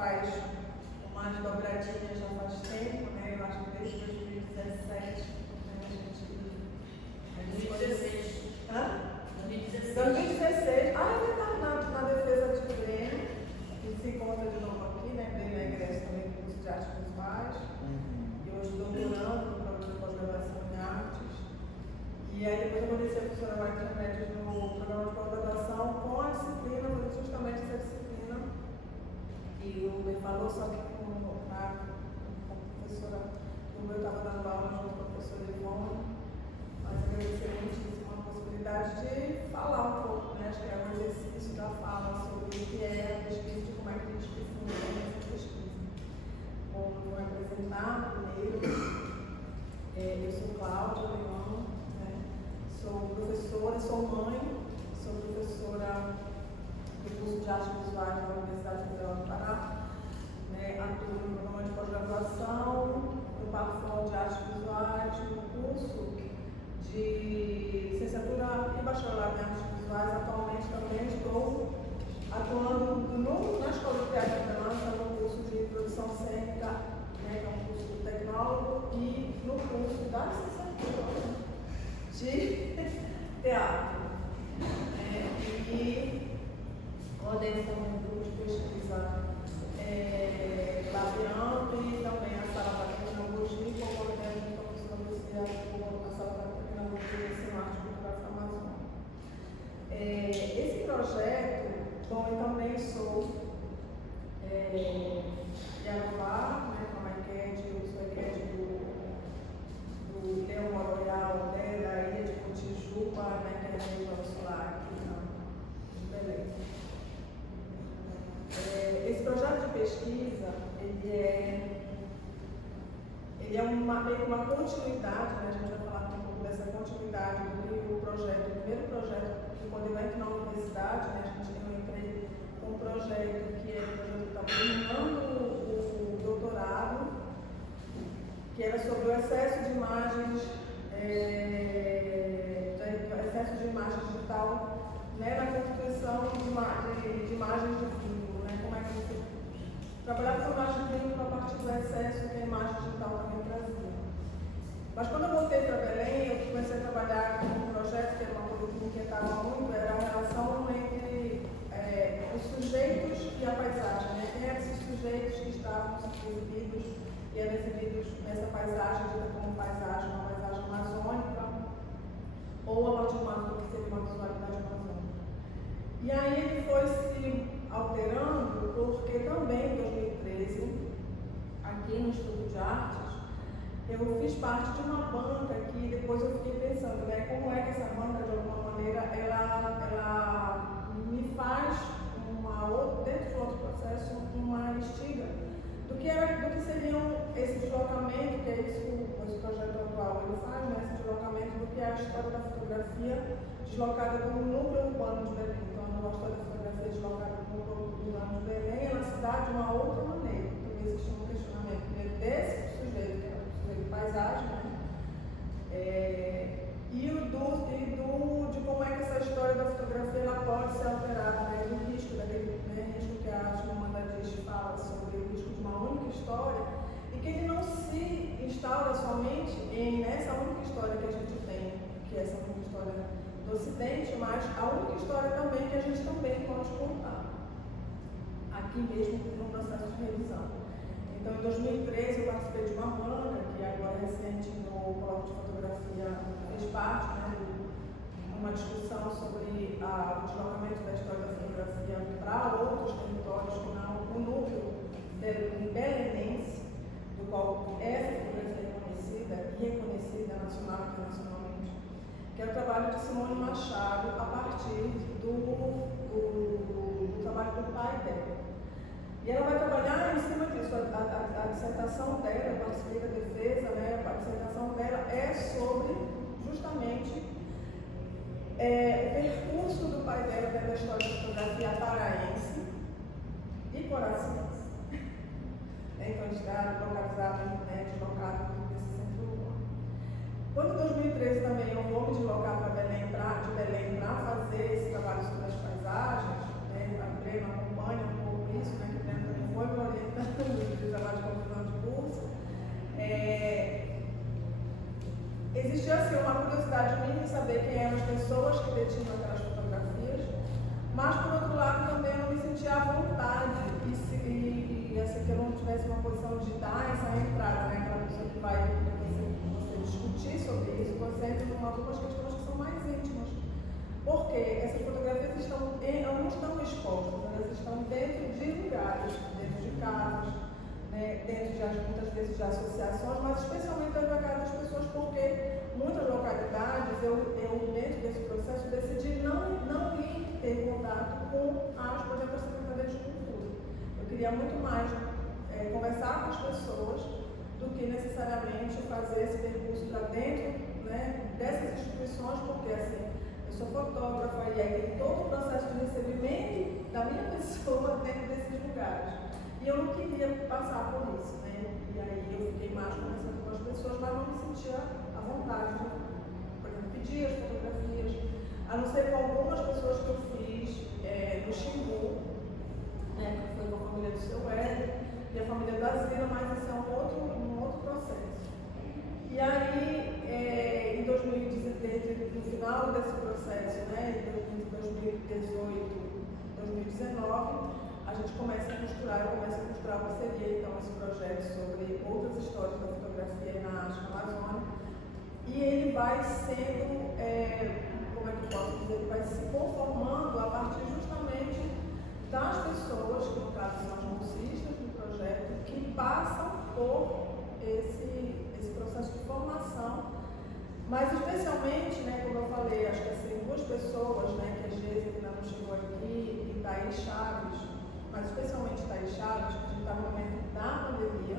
faz uma dobradinha já faz tempo, né? Eu acho que desde 2017, né, a gente... 2016. Hã? 2016. 2016. Ah, ele está na defesa de Breno, que se encontra de novo aqui, né? Breno é egresso também do curso de artes visuais. E hoje doutorando no programa de pós-graduação em artes. E aí depois eu conheci a professora Marta Médios no programa de pós-graduação com a disciplina, justamente essa disciplina. E o Ben falou, só que com a professora, como eu estava dando aula junto com a professora Ivone, mas agradecer muitíssimo a possibilidade de falar um pouco, né? Acho que é um exercício da fala sobre o que é a pesquisa e como é que a gente define essa pesquisa. Bom, eu vou me apresentar primeiro. Eu sou Cláudia Leão, né? Sou professora, sou mãe, sou professora do curso de artes visuais da Universidade Federal do Pará, né? Atuo no programa de pós-graduação, no Parque de Artes Visuais, no curso de licenciatura e bacharelado em artes visuais. Atualmente também estou atuando na Escola de Teatro e Dança, no curso de produção cênica, né, que é um curso de tecnólogo, e no curso da licenciatura de teatro. E coordenação do grupo de pesquisa Labiando e também a sala da tecnologia, como coordenador da professora Lucia, a sala da tecnologia e arte cultural amazônica. Esse projeto, bom, eu também sou Iarubá, né, com a Maiked, eu sou Maiked do Leão Royal, né, da ilha de Cotijuba, né, que é a região solar aqui em Belém. Esse projeto de pesquisa, ele é meio que uma continuidade, né? A gente vai falar um pouco dessa continuidade do projeto, o primeiro projeto, que quando eu entro na universidade, né, eu entrei com um projeto que era o projeto que estava terminando o doutorado, que era sobre o excesso de imagens, digital, né, na constituição de imagens de vínculo, né, como é que você trabalhar com imagem de vínculo a partir do excesso que a imagem digital também trazia. Mas quando eu voltei para Belém, eu comecei a trabalhar com um projeto que era uma coisa que me inquietava muito, era a relação entre os sujeitos e a paisagem, né? Quem eram esses sujeitos que estavam exibidos e eram exibidos nessa paisagem, dita como paisagem, uma paisagem amazônica, ou a partir de uma que seria uma visualidade amazônica. E aí ele foi se alterando, porque também em 2013, aqui no Instituto de Artes, eu fiz parte de uma banca que depois eu fiquei pensando, né, como é que essa banca, de alguma maneira, ela me faz dentro de outro processo, uma estiga do que seriam esse deslocamento, que é isso que esse projeto atual ele faz, né, esse deslocamento do que é a história da fotografia deslocada do núcleo urbano de Belém. Então, a história da fotografia deslocada do núcleo urbano de Belém é na cidade de uma outra maneira. Então, existe um questionamento desse sujeito, que é o sujeito de paisagem, né? De como é que essa história da fotografia ela pode ser alterada, né? Do risco, daquele risco que a Chimamanda Adichie fala sobre o risco de uma única história, e que ele não se instaura somente nessa única história que a gente tem, que é essa única história do Ocidente, mas a única história também que a gente também pode contar, aqui mesmo no processo de revisão. Então, em 2013, eu participei de uma banca, que agora é recente no Colóquio de Fotografia, fez parte, né, de uma discussão sobre o deslocamento da história da fotografia para outros territórios que não o núcleo belenense, do qual essa fotografia é conhecida e reconhecida nacional e internacionalmente, que é o trabalho de Simone Machado a partir do trabalho do pai dela. E ela vai trabalhar em cima disso. A dissertação dela, eu participei da defesa, né? A dissertação dela é sobre justamente o percurso do pai dela dentro da história da fotografia paraense e coracense. Então, está localizado, né, deslocado nesse centro urbano. Quando em 2013 também eu vou me deslocar para Belém, de Belém para fazer esse trabalho sobre as paisagens, né, a Breno acompanha um pouco isso, né, que Breno também foi me saber quem eram as pessoas que detinham aquelas fotografias, mas por outro lado também eu não me sentia à vontade e assim, que eu não tivesse uma posição de dar essa entrada, né? Aquela pessoa que vai você discutir sobre isso, você entra em algumas questões que são mais íntimas. Porque essas fotografias não estão expostas, elas estão dentro de lugares, dentro de casas, né, dentro de muitas vezes de associações, mas especialmente dentro da casa das pessoas, porque muitas localidades, eu dentro desse processo decidi não ir ter contato com por exemplo, a Secretaria de Cultura. Eu queria muito mais conversar com as pessoas do que necessariamente fazer esse percurso para dentro, né, dessas instituições, porque assim, eu sou fotógrafa e aí tem todo o processo de recebimento da minha pessoa dentro desses lugares. E eu não queria passar por isso, né? E aí eu fiquei mais conversando com as pessoas, mas não me sentia à vontade de, por exemplo, pedir as fotografias, a não ser com algumas pessoas que eu fiz no Xingu, né? Que foi com a família do seu Hélio e a família da Zina, mas esse é um outro processo. E aí, em 2018, no final desse processo, né, em 2018, 2019, a gente começa a costurar o que seria então esse projeto sobre outras histórias da fotografia na Amazônia. E ele vai sendo, como é que eu posso dizer, ele vai se conformando a partir justamente das pessoas, que no caso são as bolsistas do projeto, que passam por esse processo de formação, mas especialmente, né, como eu falei, acho que assim, duas pessoas, né, que a Geisa ainda não chegou aqui, e Thaís Chaves, mas especialmente Thaís Chaves, que a gente está no momento da pandemia.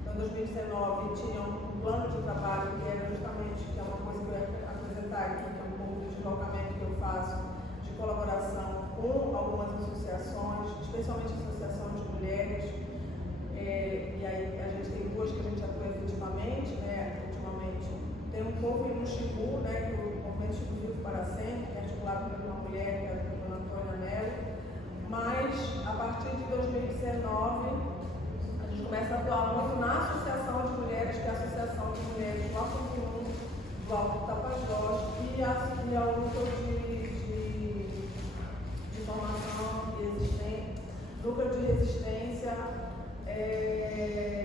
Então, em 2019 tinha um plano de trabalho que era justamente, que é uma coisa que eu ia apresentar aqui, que é um pouco do deslocamento que eu faço de colaboração com algumas associações, especialmente associações de mulheres. E aí a gente tem duas que a gente atua efetivamente, né? Ultimamente tem um pouco no Xingu, né? Que o movimento Xingu Vivo para Sempre, que é articulado por uma mulher, que é a dona Antônia Mello. Mas a partir de 2019 a gente começa a atuar muito na Associação de Mulheres, que é a Associação de Mulheres do Alto Mundo, do Alto Tapajós, e a luta de formação e luta de resistência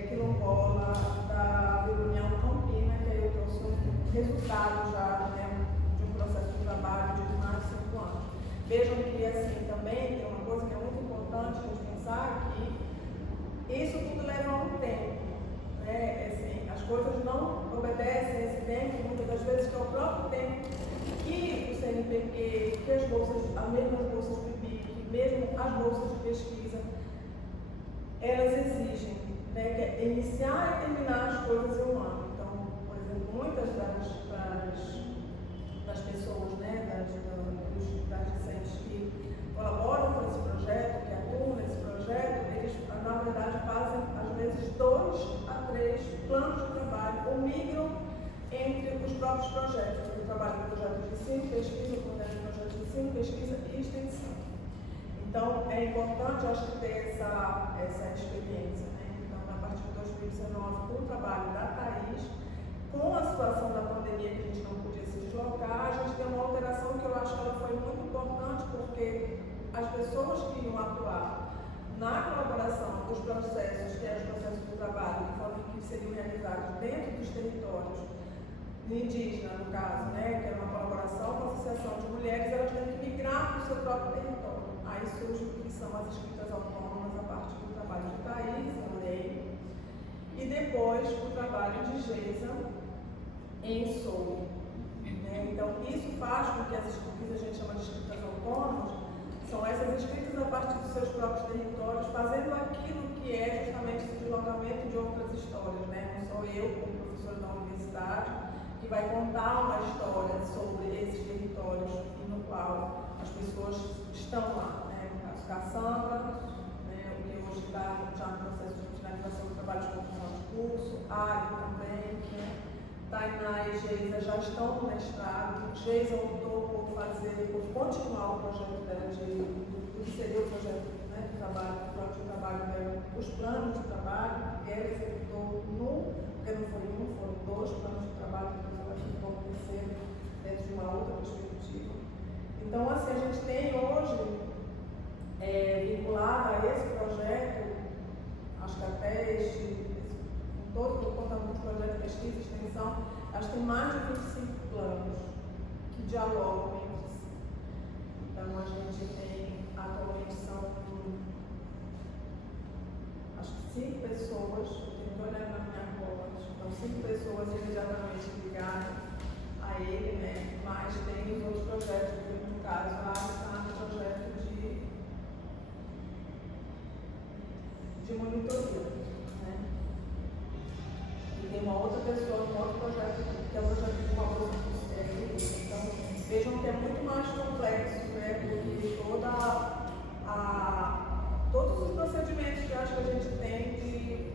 quilombola da União Campina, que aí eu trouxe um resultado já, né, de um processo de trabalho de mais de 5 anos. Vejam que assim também tem uma coisa que é muito importante a gente pensar, que isso tudo leva um tempo, né? Assim, as coisas não obedecem a esse tempo, muitas das vezes que é o próprio tempo que o CNPq, que as mesmas bolsas PIBIC, mesmo as bolsas de pesquisa, elas exigem, né, que é iniciar e terminar as coisas em um ano. Então, por exemplo, muitas das pessoas, né, das discentes que colaboram com esse projeto, que atuam nesse projeto, eles, na verdade, fazem, às vezes, 2 a 3 planos de trabalho ou migram entre os próprios projetos. Eu trabalho no projeto de ensino, pesquisa, eu coordeno o projeto de ensino, pesquisa e extensão. Então, é importante, eu acho que ter essa experiência, né? Então, a partir de 2019, com o trabalho da Thaís, com a situação da pandemia que a gente não podia se deslocar, a gente tem uma alteração que eu acho que ela foi muito importante, porque as pessoas que iam atuar na colaboração dos processos, que eram os processos de trabalho, que seriam realizados dentro dos territórios indígenas, no caso, né? Que era uma colaboração com a Associação de Mulheres, elas têm que migrar para o seu próprio território. Aí surge o que são as escritas autônomas a partir do trabalho de Thaís, a lei, e depois o trabalho de Geisa em Soul. Né? Então, isso faz com que as escritas, a gente chama de escritas autônomas, são essas escritas a partir dos seus próprios territórios, fazendo aquilo que é justamente esse deslocamento de outras histórias. Né? Não sou eu, como professora da universidade, que vai contar uma história sobre esses territórios no qual as pessoas estão lá, né? No caso, Cassandra, né? O que hoje está já no processo de finalização do trabalho de conclusão de curso, Ari também, né? Tainá e Geisa já estão no mestrado. Geisa optou por continuar o projeto dela, do que seria o projeto, né, de trabalho, o próprio trabalho dela, os planos de trabalho, ela executou porque não foi um, foram 2 planos de trabalho, depois ela ficou no terceiro dentro de uma outra perspectiva. Então, assim, a gente tem hoje, vinculado a esse projeto, acho que até contando alguns projetos de pesquisa e extensão, acho que tem mais de 25 planos que dialogam entre si. Então, a gente tem, atualmente, acho que 5 pessoas, eu tenho que olhar na minha conta, então 5 pessoas imediatamente ligadas a ele, né? Mas tem os outros projetos, no caso, está no projeto de monitoria, né? E tem uma outra pessoa, um outro projeto, que é o projeto de valor social. Então, vejam que é muito mais complexo, né? Porque todos os procedimentos que eu acho que a gente tem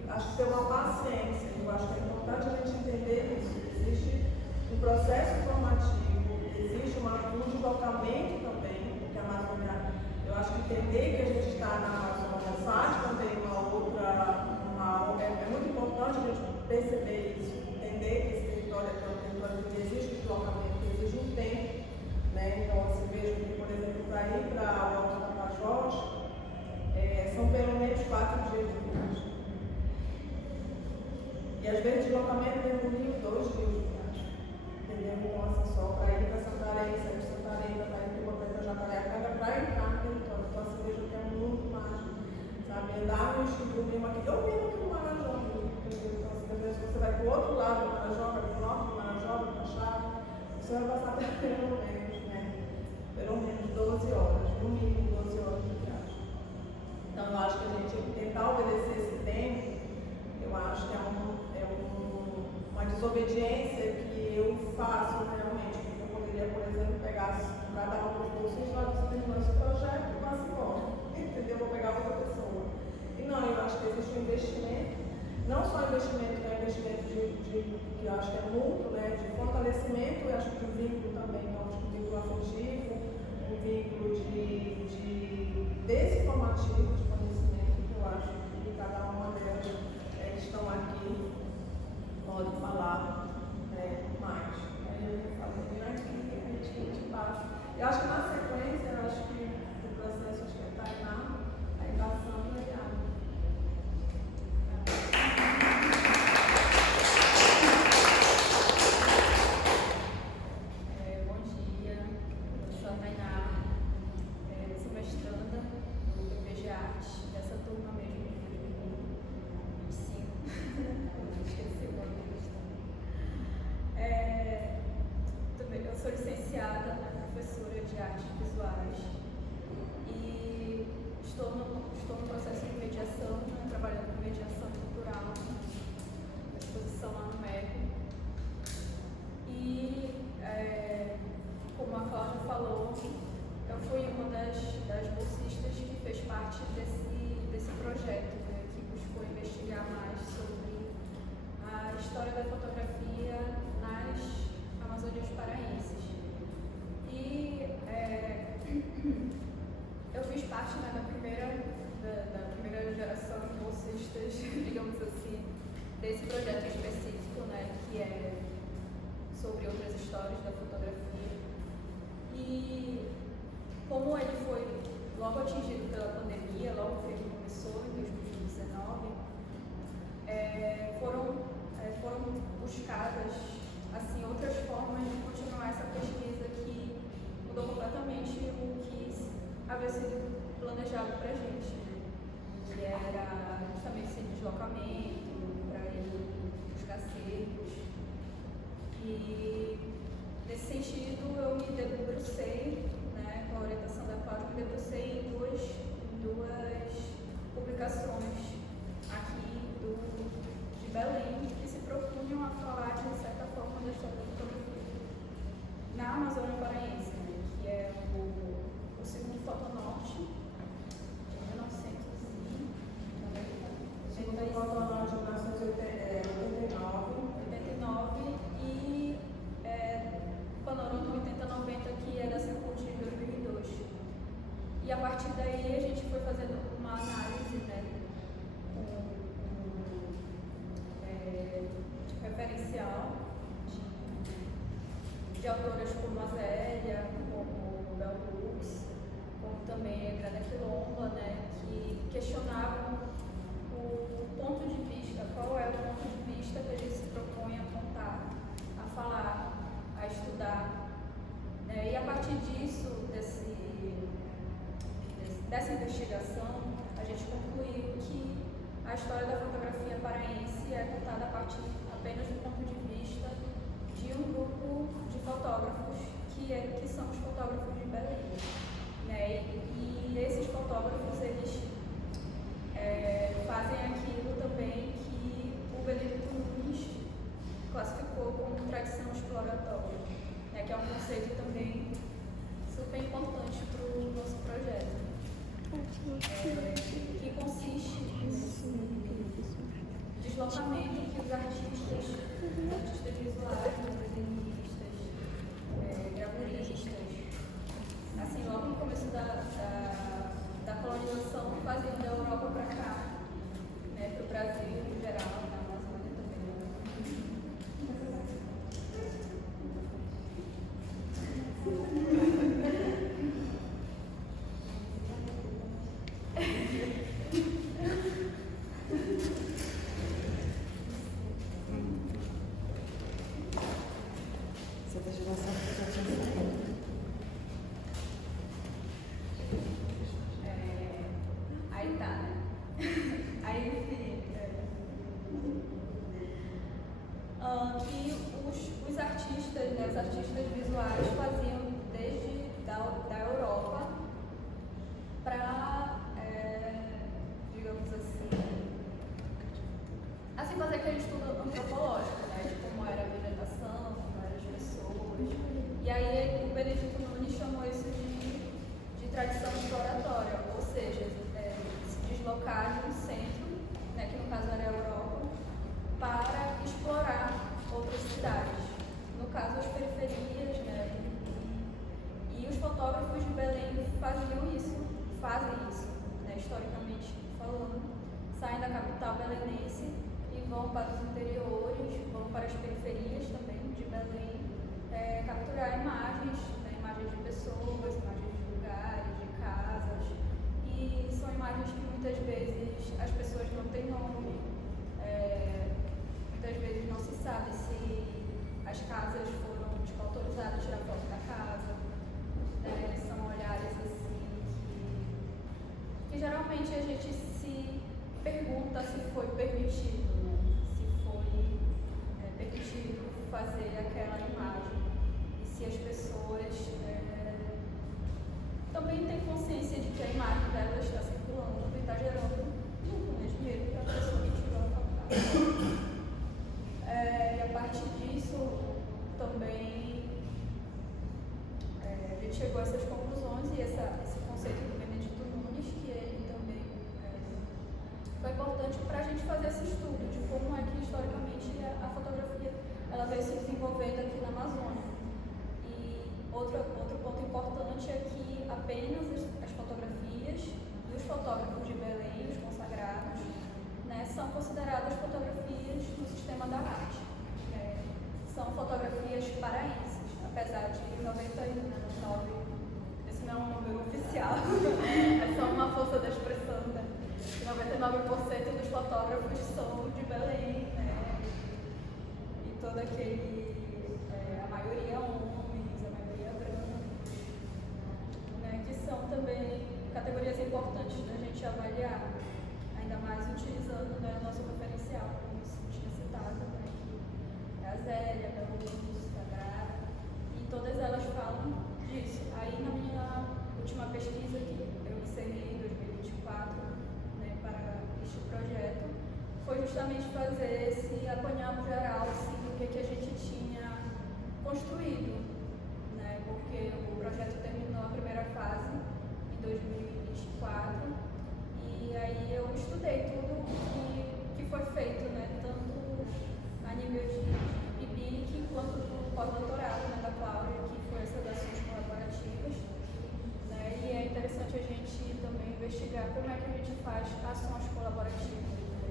acho que ter uma paciência. Eu acho que é importante a gente entender isso. Existe um processo formativo, existe um deslocamento também, porque a Amazônia, eu acho que entender que a gente está na Amazônia faz também é muito importante a gente perceber isso, entender que esse território aqui é um território que existe um deslocamento, que existe um tempo, né? Então, assim, vejo que, por exemplo, para ir para o Alto Tapajós, são pelo menos 4 dias de viagem. E às vezes deslocamento dentro do Rio, 2 dias de viagem. Entendeu? Então, assim, só para ir para Santarém, sair de Santarém, para ir para Jacareacanga, para entrar no território. Então, assim, vejo que é muito mais, sabe? Andar no estilo mesmo aqui, eu mesmo aqui no Marajó, entendeu? Então, assim, se você vai para o outro lado do Marajó, para o norte do Marajó, para a Chave, você vai passar pelo menos, né? Pelo menos 12 horas, no mínimo 12 horas de viagem. Então, eu acho que a gente tentar obedecer esse tempo, eu acho que é uma desobediência que eu faço realmente, porque eu poderia, por exemplo, pegar cada um dos cursos e falar, você terminou esse projeto e vai embora, entendeu? Vou pegar outra pessoa. E não, eu acho que existe um investimento, não só investimento, que é investimento que eu acho que é mútuo, né, de fortalecimento, eu acho que de vínculo também, então, acho que um vínculo afetivo, um vínculo desse formativo de conhecimento, que eu acho que cada uma delas que estão aqui pode falar mais. Aí eu falei aqui, a gente passa. Eu acho que na sequência, eu acho que o processo, acho que é Tainá, a educação e a área. Bom dia, eu sou a Tainá, sou mestranda no PPG Arte, dessa turma mesmo, 25, esqueci o nome da eu sou licenciada, professora de artes visuais e estou no processo de mediação, né, trabalhando com mediação cultural, na exposição lá no MEC. E, como a Cláudia falou, eu fui uma das bolsistas que fez parte desse projeto, né, que buscou investigar mais sobre a história da fotografia nas Amazônias paraenses. E eu fiz parte, né, da primeira geração de bolsistas, digamos assim, desse projeto específico, né, que é sobre outras histórias da fotografia. E como ele foi logo atingido pela pandemia, logo que ele começou em 2019, foram buscadas assim, outras formas de continuar essa pesquisa que mudou completamente o que havia sido planejado para a gente, né? Que era justamente esse deslocamento para ir buscar cercos. E nesse sentido eu me debrucei, né, com a orientação da Cláudia, me debrucei em duas publicações aqui de Belém que se propunham a falar de certa forma da história da fotografia na Amazônia Paraense, né, que é o segundo Fotonorte de 1989. Segundo Fotonorte de 1989 e Panorama 8090, que é da Secult de 2002. E a partir daí a gente foi fazendo uma análise, né, referencial de autoras como história da fotografia paraense é contada a partir apenas do ponto de vista de um grupo de fotógrafos que são os fotógrafos de Belém, né? E esses fotógrafos, eles fazem aquilo também que o Benedito Nunes classificou como tradição exploratória, né? Que é um conceito também super importante para o nosso projeto, que consiste no deslocamento que os artistas visuais, desenhistas, gravuristas, assim, logo no começo da colonização, faziam da Europa para cá, né, para o Brasil em geral, na Amazônia também. Você está chegando a já tinha saído. Aí tá, né? Aí, enfim, que os artistas, né, os artistas visuais faziam desde da Europa para, digamos assim, fazer aquele estudo antropológico, né, de como era a vegetação, como eram as pessoas. E aí o Benedito Nunes chamou isso de tradição exploratória, ou seja, se deslocar de um centro, né, que no caso era a Europa, para explorar outras cidades. No caso, as periferias, né, e os fotógrafos de Belém fazem isso, né, historicamente falando, saem da capital belenense e vão para os interiores, vão para as periferias também de Belém, capturar imagens, né, imagens de pessoas, imagens de lugares, de casas, e são imagens que muitas vezes as pessoas não têm nome, muitas vezes não se sabe se as casas foram autorizadas a tirar foto da casa, né, são olhares assim que geralmente a gente se pergunta se foi permitido, né? Se foi permitido fazer aquela imagem e se as pessoas também têm consciência de que a imagem dela está circulando e está gerando lucro, né, dinheiro para a pessoa que tirou a fotografia. E a partir disso também a gente chegou a essas conclusões e esse conceito do Benedito Nunes, que ele também foi importante para a gente fazer esse estudo de como é que historicamente a fotografia ela veio se desenvolvendo aqui na Amazônia. E outro ponto importante é que apenas as fotografias dos fotógrafos de Belém, os consagrados, né, são consideradas fotografias no sistema da arte. São fotografias paraenses, apesar de 99, esse não é um número oficial, é só uma força da expressão, né? 99% dos fotógrafos são de Belém, né? E todo aquele, a maioria homens, a maioria brancos, né? Que são também categorias importantes da gente avaliar, ainda mais utilizando, né, o nosso referencial, como eu tinha citado, né? A Zélia, a Luz, a Grara, e todas elas falam disso. Aí na minha última pesquisa, que eu encerrei em 2024, né, para este projeto, foi justamente fazer esse apanhado geral, assim, do que a gente tinha construído, né, porque o projeto terminou a primeira fase em 2024, e aí eu estudei tudo que foi feito, né, tanto a nível de IBIC, quanto do pós-doutorado, né, da Cláudia, que foi essas ações colaborativas, né, e é interessante a gente também investigar como é que a gente faz ações colaborativas, né?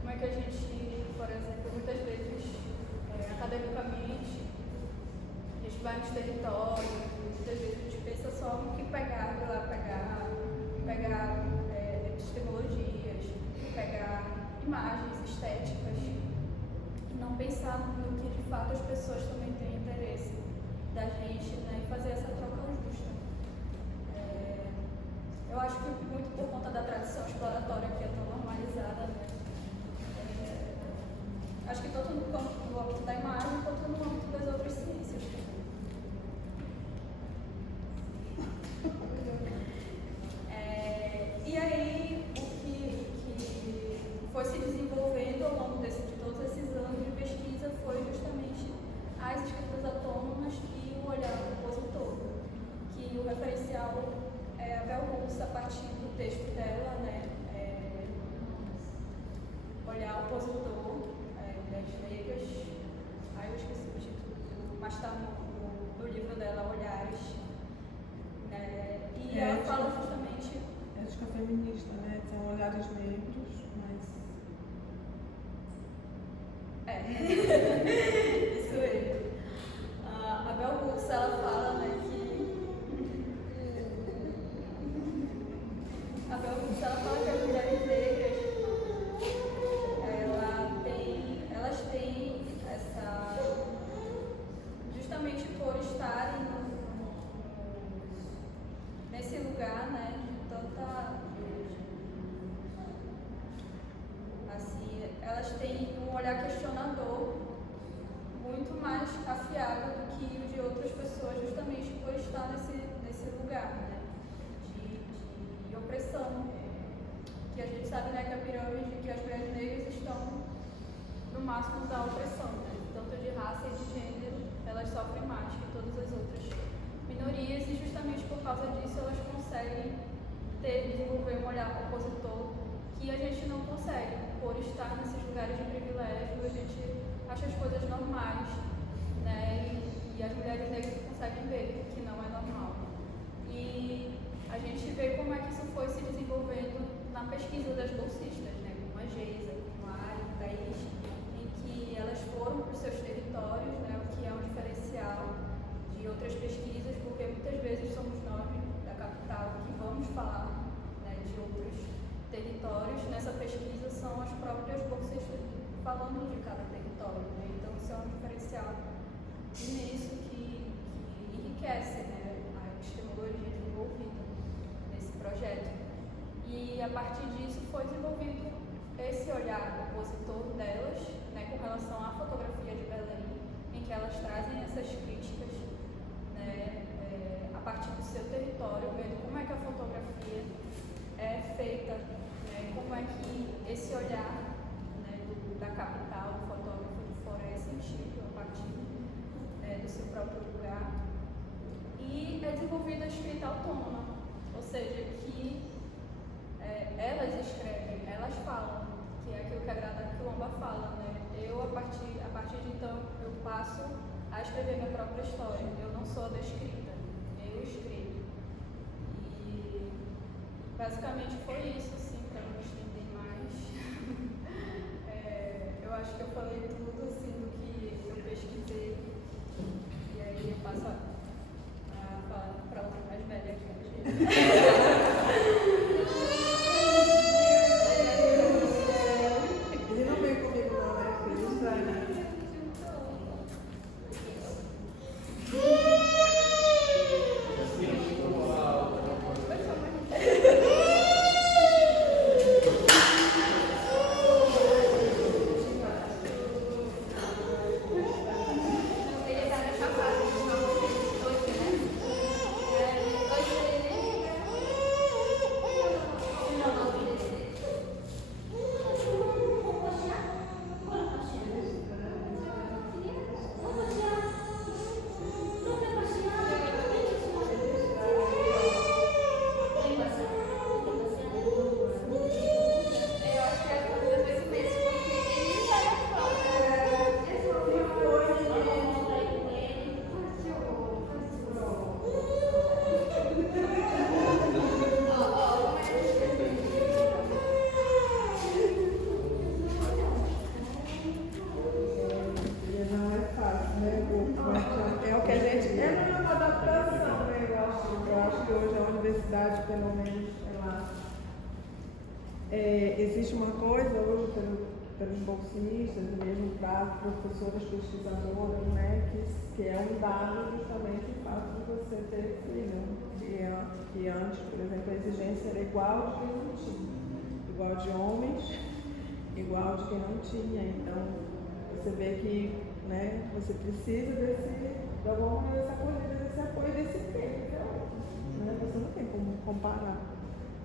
Como é que a gente, por exemplo, muitas vezes, academicamente, a gente vai nos territórios, muitas vezes a gente pensa só no que pegar de lá, pegar epistemologias, pegar imagens estéticas, e não pensar no que de fato as pessoas também têm interesse da gente, né, e fazer essa troca justa. Eu acho que muito por conta da tradição exploratória que é tão normalizada, né, olhar opositor, mulheres negras. Ai, eu esqueci o título, mas está no livro dela, Olhares. E ela fala justamente. Ética feminista, né? São olhares negros, mas. Isso mesmo. A Bell Hooks, ela fala, né, que. A Bell Hooks, ela fala que as mulheres negras, elas têm essa. Justamente por estarem nesse lugar, né, de tanta. Assim, elas têm um olhar questionador muito mais afiado do que o de outras pessoas, justamente por estar nesse lugar, né, de opressão. Que a gente sabe, né, que a pirâmide, que as mulheres negras estão no máximo da opressão, né, tanto de raça e de gênero, elas sofrem mais que todas as outras minorias e justamente por causa disso elas conseguem desenvolver um olhar opositor que a gente não consegue. Por estar nesses lugares de privilégio, a gente acha as coisas normais, né? E as mulheres negras conseguem ver que não é normal. E a gente vê como é que isso foi se desenvolvendo na pesquisa das bolsistas, né? Como a Geisa, como a Ari, a Thaís, em que elas foram para os seus territórios, né? O que é um diferencial de outras pesquisas, porque muitas vezes somos nós, da capital, que vamos falar, né, de outros territórios. Nessa pesquisa são as próprias bolsistas falando de cada território, né? Então isso é um diferencial imenso que enriquece, né, a epistemologia desenvolvida nesse projeto. E a partir disso foi desenvolvido esse olhar opositor delas, né, com relação à fotografia de Belém, em que elas trazem essas críticas, né, a partir do seu território, vendo como é que a fotografia é feita, né, como é que esse olhar, né, da capital, do fotógrafo de fora é sentido a partir do seu próprio lugar. E é desenvolvida a escrita autônoma, ou seja, que elas escrevem, elas falam, que é aquilo que a Grada Quilomba fala, né? Eu, a partir de então, eu passo a escrever minha própria história. Eu não sou a da escrita, eu escrevo. E basicamente foi isso, assim, para não estender mais. Eu acho que eu falei tudo, assim, do que eu pesquisei. E aí eu passo a falar para outra mais velha aqui. Ele não veio comigo não, né? Porque ele sai, né? É o que a gente. É uma adaptação, né? Eu acho que hoje a universidade, pelo menos, ela. Existe uma coisa hoje pelos bolsistas e mesmo para professoras pesquisadoras, né? Que é um dado justamente o fato de você ter filho. Que antes, por exemplo, a exigência era igual de quem não tinha. Igual de homens, igual de quem não tinha. Então, você vê que, né, você precisa de alguma maneira desse apoio desse tempo, né? Você não tem como comparar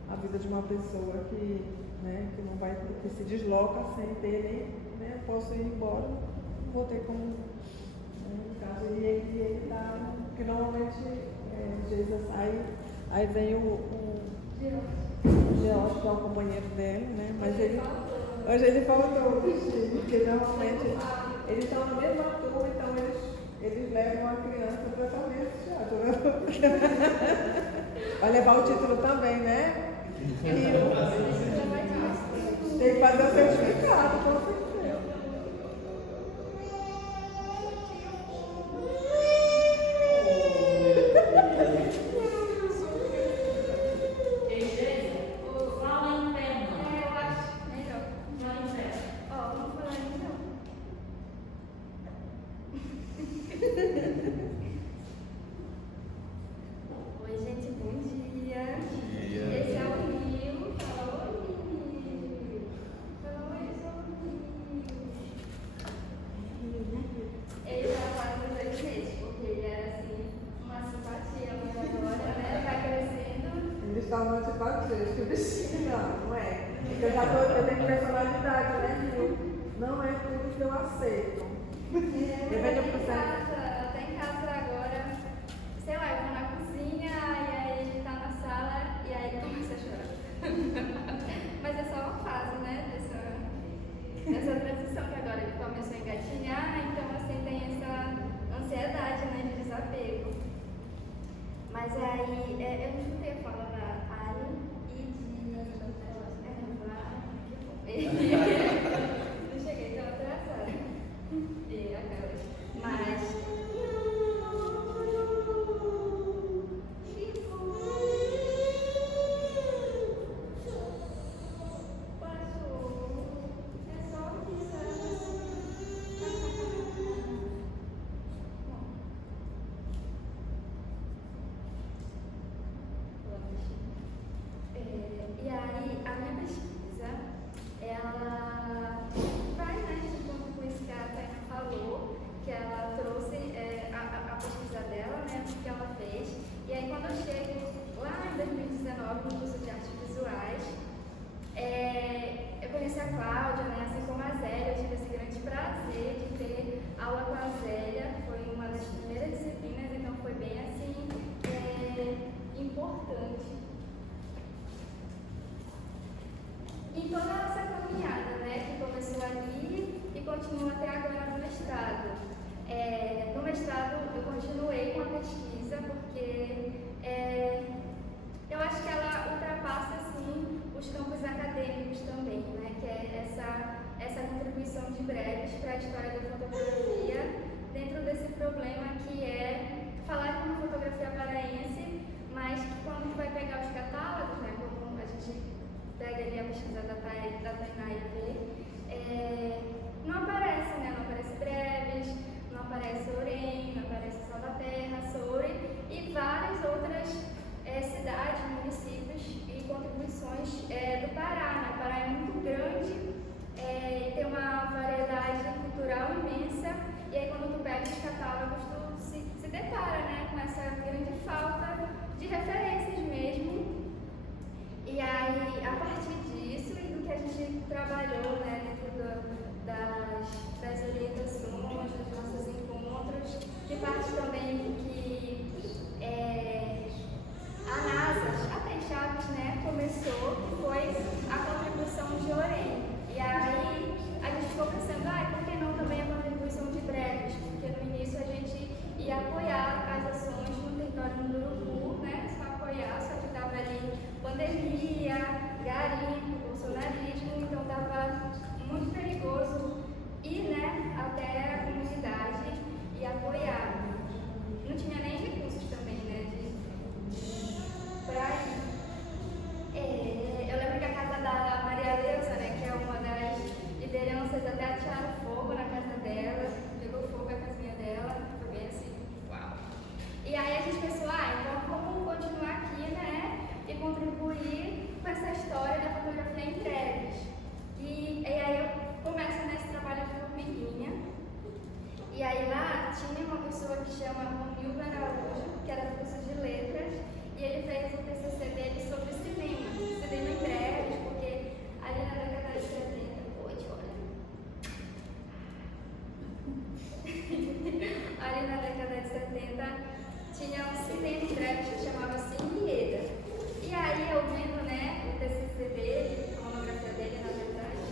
a vida de uma pessoa que, né, que não vai, que se desloca sem ter nem, né, posso ir embora, não vou ter como, né, no caso, e ele está, porque normalmente Jesus aí vem o George, que é o companheiro dele, né, mas ele Hoje ele faltou, porque normalmente eles estão na mesma turma, então eles levam a criança para fazer esse teatro. Vai levar o título também, né? Tem que fazer o certificado, com certeza. Fala em pé, mano. Eu acho melhor. Fala em pé. Ó, vamos falar então. Oi, gente, bom dia. Esse é o Rio. Fala, oi, Rio. Fala, oi, eu sou o Rio. Ele já faz uns 2 meses, porque ele era assim, uma simpatia, mas agora, né, tá crescendo. Eles estavam antipáticos, que bichinho, não é? Porque eu tenho personalidade, né, Rio? Não é tudo que eu aceito. Eu venho pro centro. Tá em casa agora, sei lá, eu vou na cozinha, e aí ele tá na sala, e aí ele começa a chorar. Mas é só uma fase, né, dessa transição que agora ele começou a engatinhar, então assim tem essa ansiedade, né, de desapego. Mas aí, eu não escutei a fala da Ali e de... Não cheguei tão atrasada. E aquela. Mas... E aí, a minha pesquisa, ela vai, né, de acordo com isso que a Tainá falou, que ela trouxe a pesquisa dela, né, o que ela fez. E aí, quando eu chego lá em 2019, no curso de artes visuais, eu conheci a Cláudia, né, assim como a Zélia, eu tive esse grande prazer de ter aula com a Zélia, foi uma das primeiras disciplinas, então foi bem, assim, importante. Em toda essa caminhada, né, que começou ali e continua até agora no mestrado. No mestrado eu continuei com a pesquisa porque eu acho que ela ultrapassa assim, os campos acadêmicos também, né, que é essa contribuição de breves para a história da fotografia dentro desse problema que é falar de uma fotografia paraense, mas que quando vai pegar os catálogos, né, como a gente pega ali a pesquisa da Tainá e vê, não aparece, né? Não aparece Breves, não aparece Orem, não aparece Salvaterra, Soure e várias outras cidades, municípios e contribuições do Pará, né? O Pará é muito grande e tem uma variedade cultural imensa, e aí quando tu pega os catálogos tu se depara, né, com essa grande falta de referências mesmo. E aí, a partir disso e do que a gente trabalhou, né, dentro das orientações, dos nossos encontros, que parte também do que a NASA, a Tem Chaves, né, começou, que foi a contribuição de Orem. E aí, a gente ficou pensando, por que não também a contribuição de Breves? Porque no início a gente ia apoiar as ações no território do Urubu, né, só apoiar, só que estava ali pandemia, garimpo, bolsonarismo, então estava muito perigoso ir, né, até a comunidade e apoiar. Não tinha nem recursos também, né, para ir. Eu lembro que a casa da Maria Leusa, né, que é uma das lideranças, até atiraram fogo na casa dela, pegou fogo a casinha dela, foi bem assim, uau. E aí a gente pensou, então vamos continuar aqui, né, e contribuir com essa história da fotografia em breves. E aí eu começo nesse trabalho de formiguinha. E aí lá tinha uma pessoa que chama Romildo Araújo, que era do curso de letras, e ele fez o TCC dele sobre cinema em breves, porque ali na década de 70, ali na década de 70 tinha um cinema em breves que chamava Cine Ieda. E aí eu vendo, né, o TCC dele, a monografia dele, na verdade,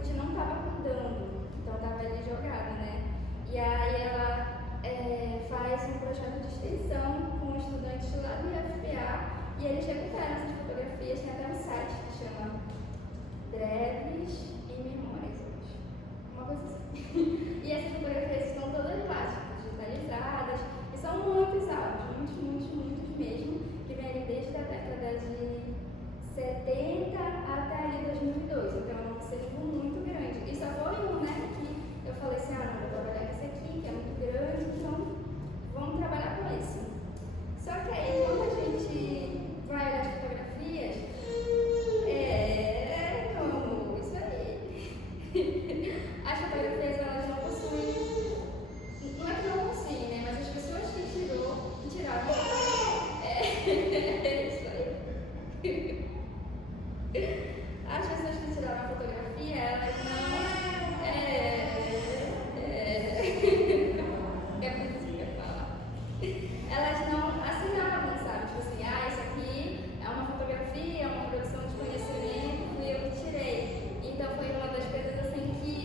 gente não estava cuidando, então estava ali jogada, né? E aí ela faz um projeto de extensão com estudantes lá do IFPA e eles recuperam essas fotografias, tem até um site que chama Breves e Memórias, eu acho. Uma coisa assim. E essas fotografias estão todas lá, digitalizadas, e são muitos áudios, muitos mesmo, que vem ali desde a década de 70 até ali 2002, então é um acervo muito grande. E só foi um, né, que eu falei assim, não, vou trabalhar com esse aqui, que é muito grande, então vamos trabalhar com esse. Só que aí, quando a gente vai olhar as fotografias, como isso aí. As fotografias, elas não possuem, não é que não possuem, né, mas as pessoas que tiraram, isso aí. As pessoas que tiraram a fotografia, elas não. É por isso que eu ia falar. Elas não assinavam, sabe? Tipo assim, isso aqui é uma fotografia, é uma produção de conhecimento, fui eu que tirei. Então foi uma das coisas assim que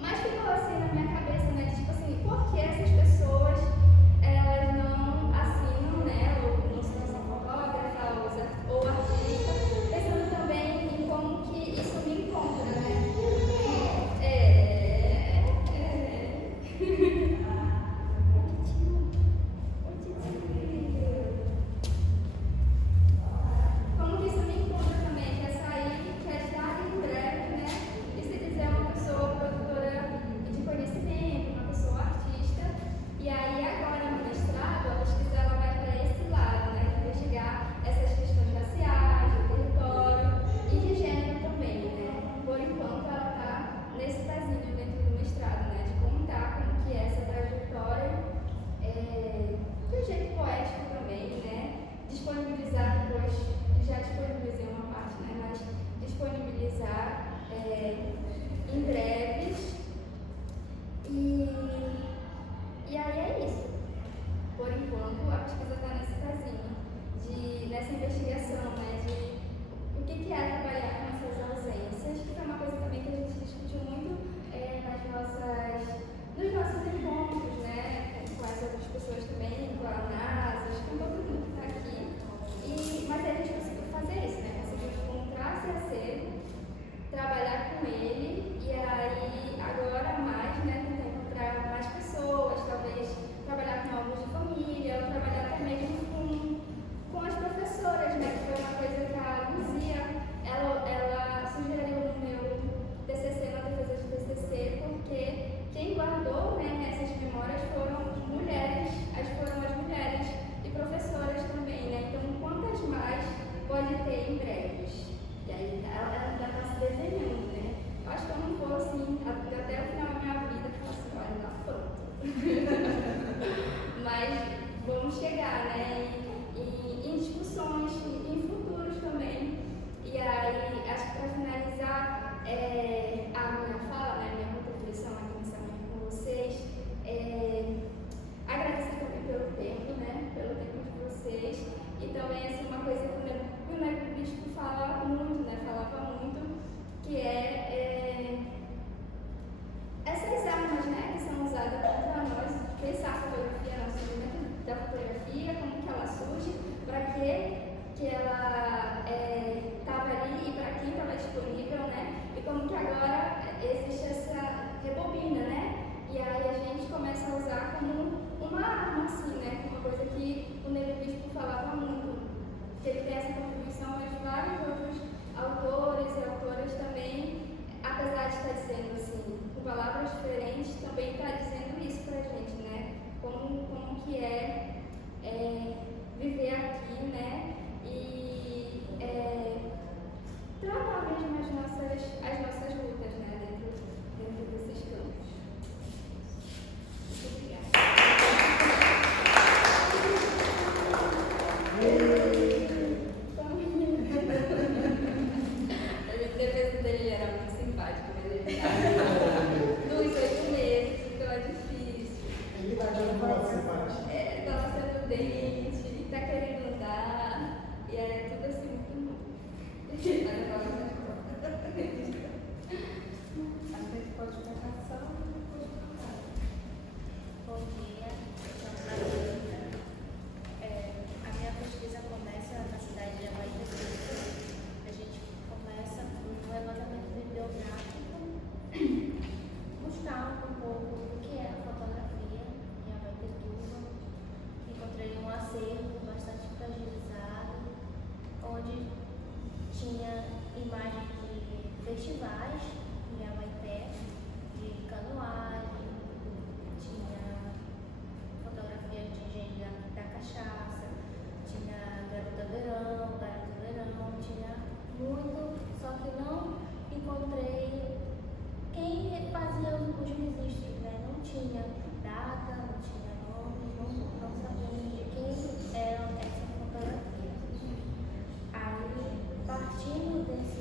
mais ficou assim na minha cabeça, né? Tipo assim, por que essas pessoas elas não assinam, né? Ou não sei se é fotógrafa ou artista, pensando também em como que isso me encontra, né? Como que isso me encontra também, quer sair, quer estar em breve, né? E se dizer uma pessoa produtora de conhecimento, uma pessoa artista. E aí agora no mestrado, a pesquisa ela vai para esse lado, né? De investigar essas questões raciais, de território e de gênero também, né? Por enquanto ela está nesse pezinho dentro do mestrado, né? De contar como que é essa trajetória de um jeito poético também, né? Disponibilizar depois, já disponibilizei uma parte, né? Mas disponibilizar em breves. E aí é isso. Por enquanto, a pesquisa está nesse pezinho, nessa investigação, né? De o que é trabalhar com essas ausências, que foi uma coisa também que a gente discutiu muito nos nossos encontros, né? Com as outras pessoas também, com a NASA, com todo mundo que está aqui. Mas a gente conseguiu fazer isso, né? Conseguiu encontrar esse acervo, trabalhar com ele, e aí agora mais, né? Tentar encontrar mais pessoas, talvez trabalhar com álbuns de família, ou trabalhar também com as professoras, né? Que foi uma coisa que a Luzia, ela sugeriu no meu TCC, na defesa de TCC, porque quem guardou, né, essas memórias foram mulheres, foram as mulheres e professoras também, né? Então, quantas mais pode ter em breves? E aí ela ainda está se desenhando, né? Eu acho que eu não vou assim, até o final da minha vida, falar assim, olha, tá pronto. Mas vamos chegar, né? Em discussões, em futuros também. E aí, acho que para finalizar a minha fala, né, a minha contribuição aqui nessa manhã com vocês, agradecer também pelo tempo, né? Pelo tempo de vocês. E também, assim, uma coisa que o Nego Bispo fala muito, né? Falava muito, que essas armas, né, que são usadas contra nós, pensar a fotografia, o surgimento da fotografia, como que ela surge, para que ela estava ali e para quem estava disponível, né? E como que agora existe essa rebobina, né? E aí a gente começa a usar como uma arma, assim, né? Uma coisa que o Nego Bispo falava muito, que ele tem essa contribuição de vários outros autores e autoras também, apesar de estar dizendo assim, com palavras diferentes, também está dizendo isso pra gente, né? Como que é viver aqui, né? E tratar mesmo as nossas lutas, né? Dentro desses campos. Muito obrigada.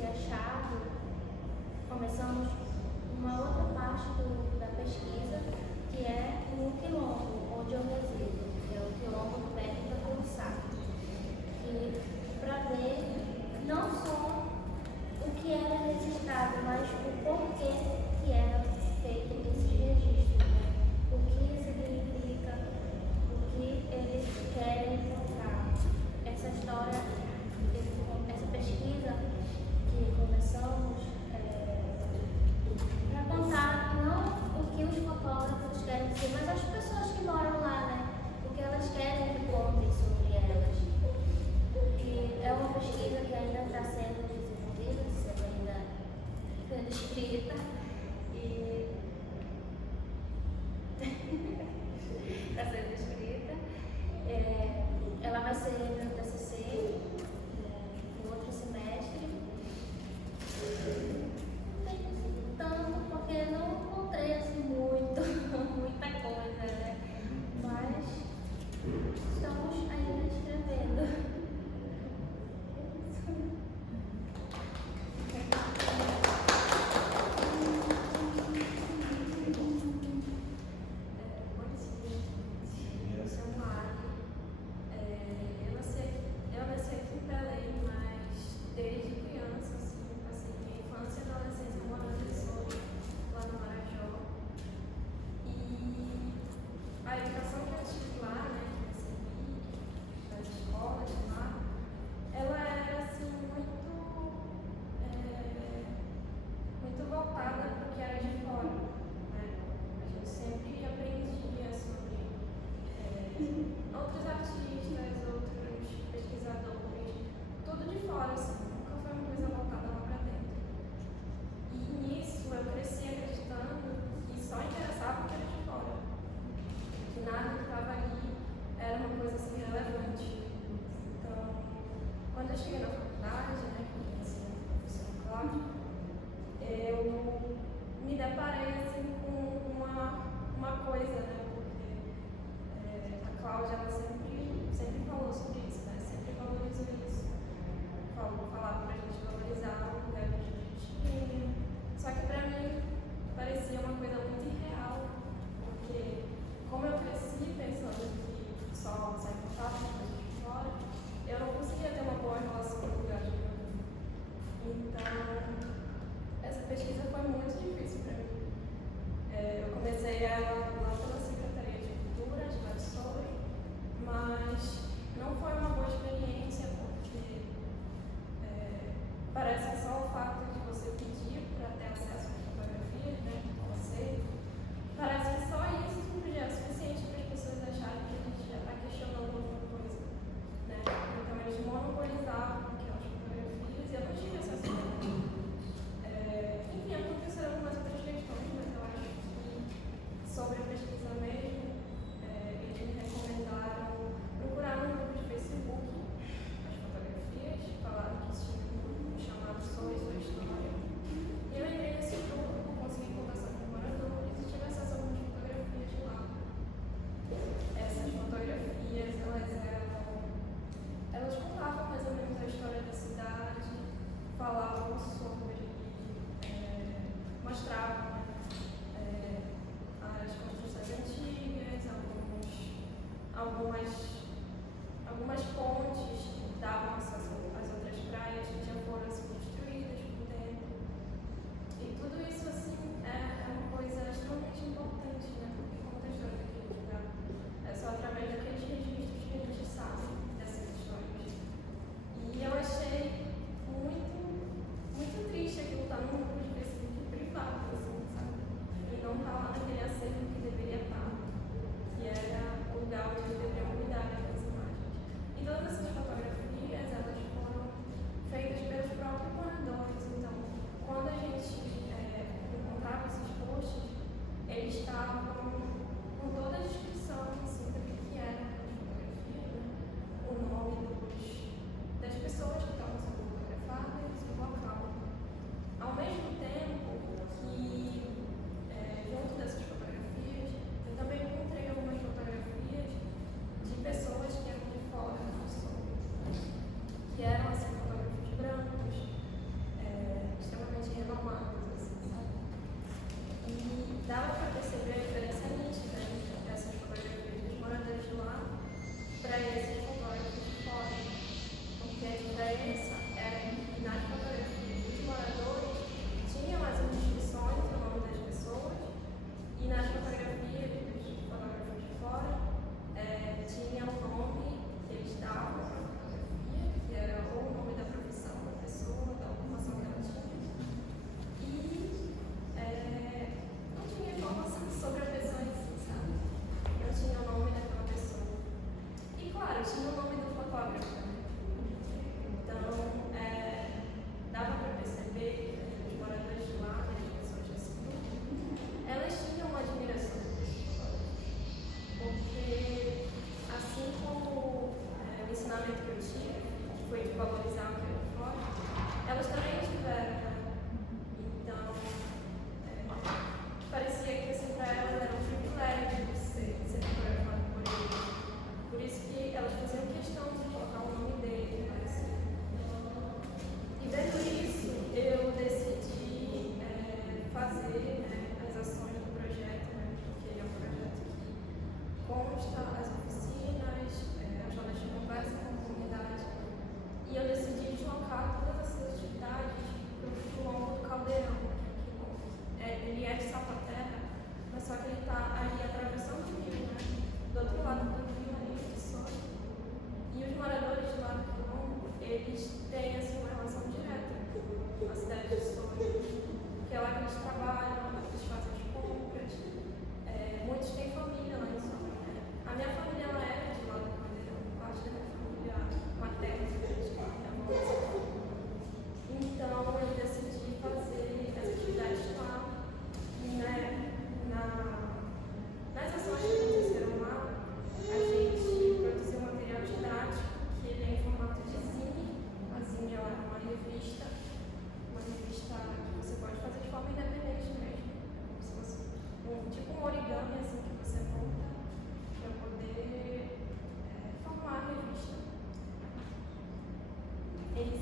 achado, começamos uma outra parte da pesquisa, que é no quilombo, onde eu resido, que é o quilombo do Beco da Curuçá, para ver não só o que era registrado, mas o porquê que era feito esse registro, né? O que significa, o que eles querem contar. Essa história, essa pesquisa que começamos para contar não o que os fotógrafos querem dizer, mas as pessoas que moram lá, né? O que elas querem que contem sobre elas. E é uma pesquisa que ainda está sendo desenvolvida, ainda sendo escrita. E está sendo escrita. Ela vai ser meu TCC no outro semestre. Não tem assim tanto, porque não encontrei assim muita coisa, né? Mas estamos ainda escrevendo. Eu sou Mari. Eu nasci aqui em Belém, mas desde criança, assim, passei minha infância e adolescência morando em Soura, lá no Marajó. E a educação que eu tive lá, né, que eu recebi das escolas de lá, ela era assim muito voltada para o que era de fora, né? A gente sempre aprendia sobre outros artistas, outros pesquisadores, tudo de fora, assim, nunca foi uma coisa voltada lá para dentro. E nisso eu cresci acreditando que só interessava o que era de fora, que nada que estava ali era uma coisa assim relevante. Então, quando eu cheguei na faculdade, né, que eu conheci o professor Cláudio, eu me deparei assim com uma coisa, né, porque a Cláudia ela sempre falou sobre isso, né, sempre valorizou isso, falava pra gente valorizar o lugar onde a gente tinha, só que pra mim parecia uma coisa muito irreal, porque como eu cresci pensando que só sai contato com coisas de fora, eu não conseguia ter uma boa relação com o lugar de meu. Então,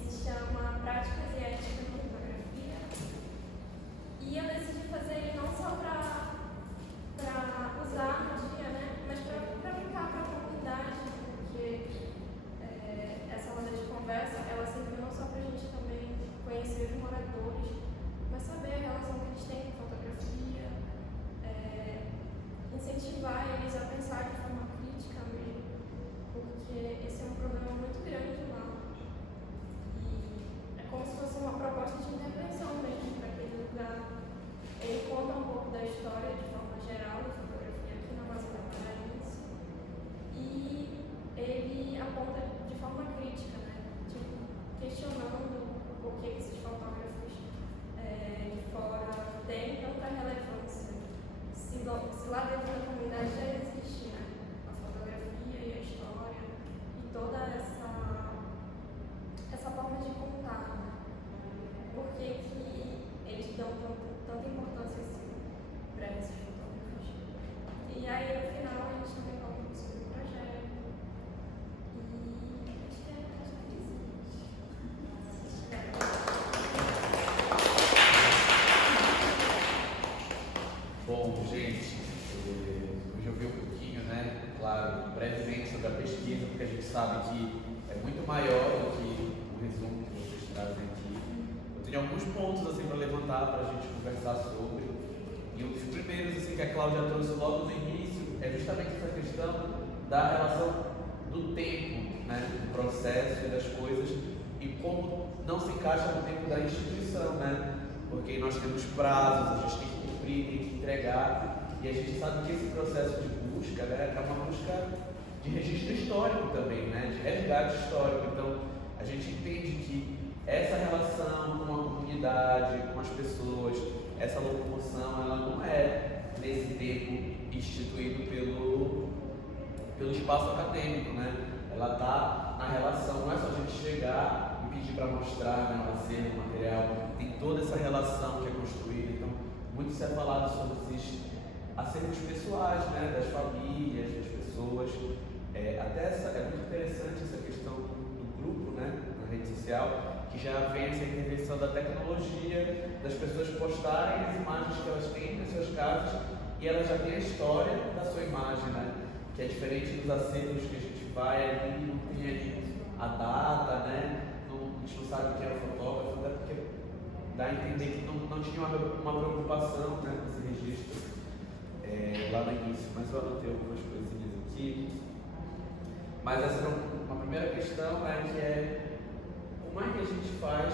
se chama Práticas e Ética na Fotografia. E eu decidi fazer ele não só para usar no dia, né? Mas para brincar para a comunidade, porque essa roda de conversa, ela serviu não só para a gente também conhecer os moradores, mas saber a relação que eles têm com fotografia, incentivar eles a pensar de forma crítica mesmo, porque esse é um problema muito grande lá. E é como se fosse uma proposta de intervenção mesmo para aquele lugar. Ele conta um pouco da história de forma geral da fotografia aqui na Amazônia Paraense e ele aponta de forma crítica, né? Tipo, questionando por que esses fotógrafos de fora têm tanta relevância. Se lá dentro da comunidade já existe, né? A fotografia e a história e toda essa forma de contar, né? Por que eles dão tanta importância assim para esses fotógrafos? E aí, no final, a gente também fala um pouco sobre o projeto. E acho que é isso. Bom, gente, hoje eu vi um pouquinho, né, claro, brevemente sobre a pesquisa, porque a gente sabe que é muito maior do que o resumo que vocês trazem aqui. Eu tenho alguns pontos assim para levantar para a gente conversar sobre. E um dos primeiros assim, que a Cláudia trouxe logo no início é justamente essa questão da relação do tempo, né, do processo e das coisas e como não se encaixa no tempo da instituição, né? Porque nós temos prazos, a gente tem que cumprir, tem que entregar, e a gente sabe que esse processo de busca, né, é uma busca de registro histórico também, né, de resgate histórico. Então, a gente entende que essa relação com a comunidade, com as pessoas, essa locomoção, ela não é nesse tempo instituído pelo espaço acadêmico, né? Ela está na relação, não é só a gente chegar e pedir para mostrar, né, uma cena, um material, tem toda essa relação que é construída. Então, muito se é falado sobre esses acervos pessoais, né, das famílias, das pessoas. É muito interessante essa questão do grupo, né, na rede social, que já vem essa intervenção da tecnologia, das pessoas postarem as imagens que elas têm nas suas casas e elas já têm a história da sua imagem, né, que é diferente dos acervos que a gente vai ali, não tem ali a data, né, a gente não sabe quem é o fotógrafo, até porque dá a entender que não tinha uma preocupação, né, com esse registro lá no início, mas eu anotei algumas coisinhas aqui. Mas essa é uma primeira questão, né, que é como é que a gente faz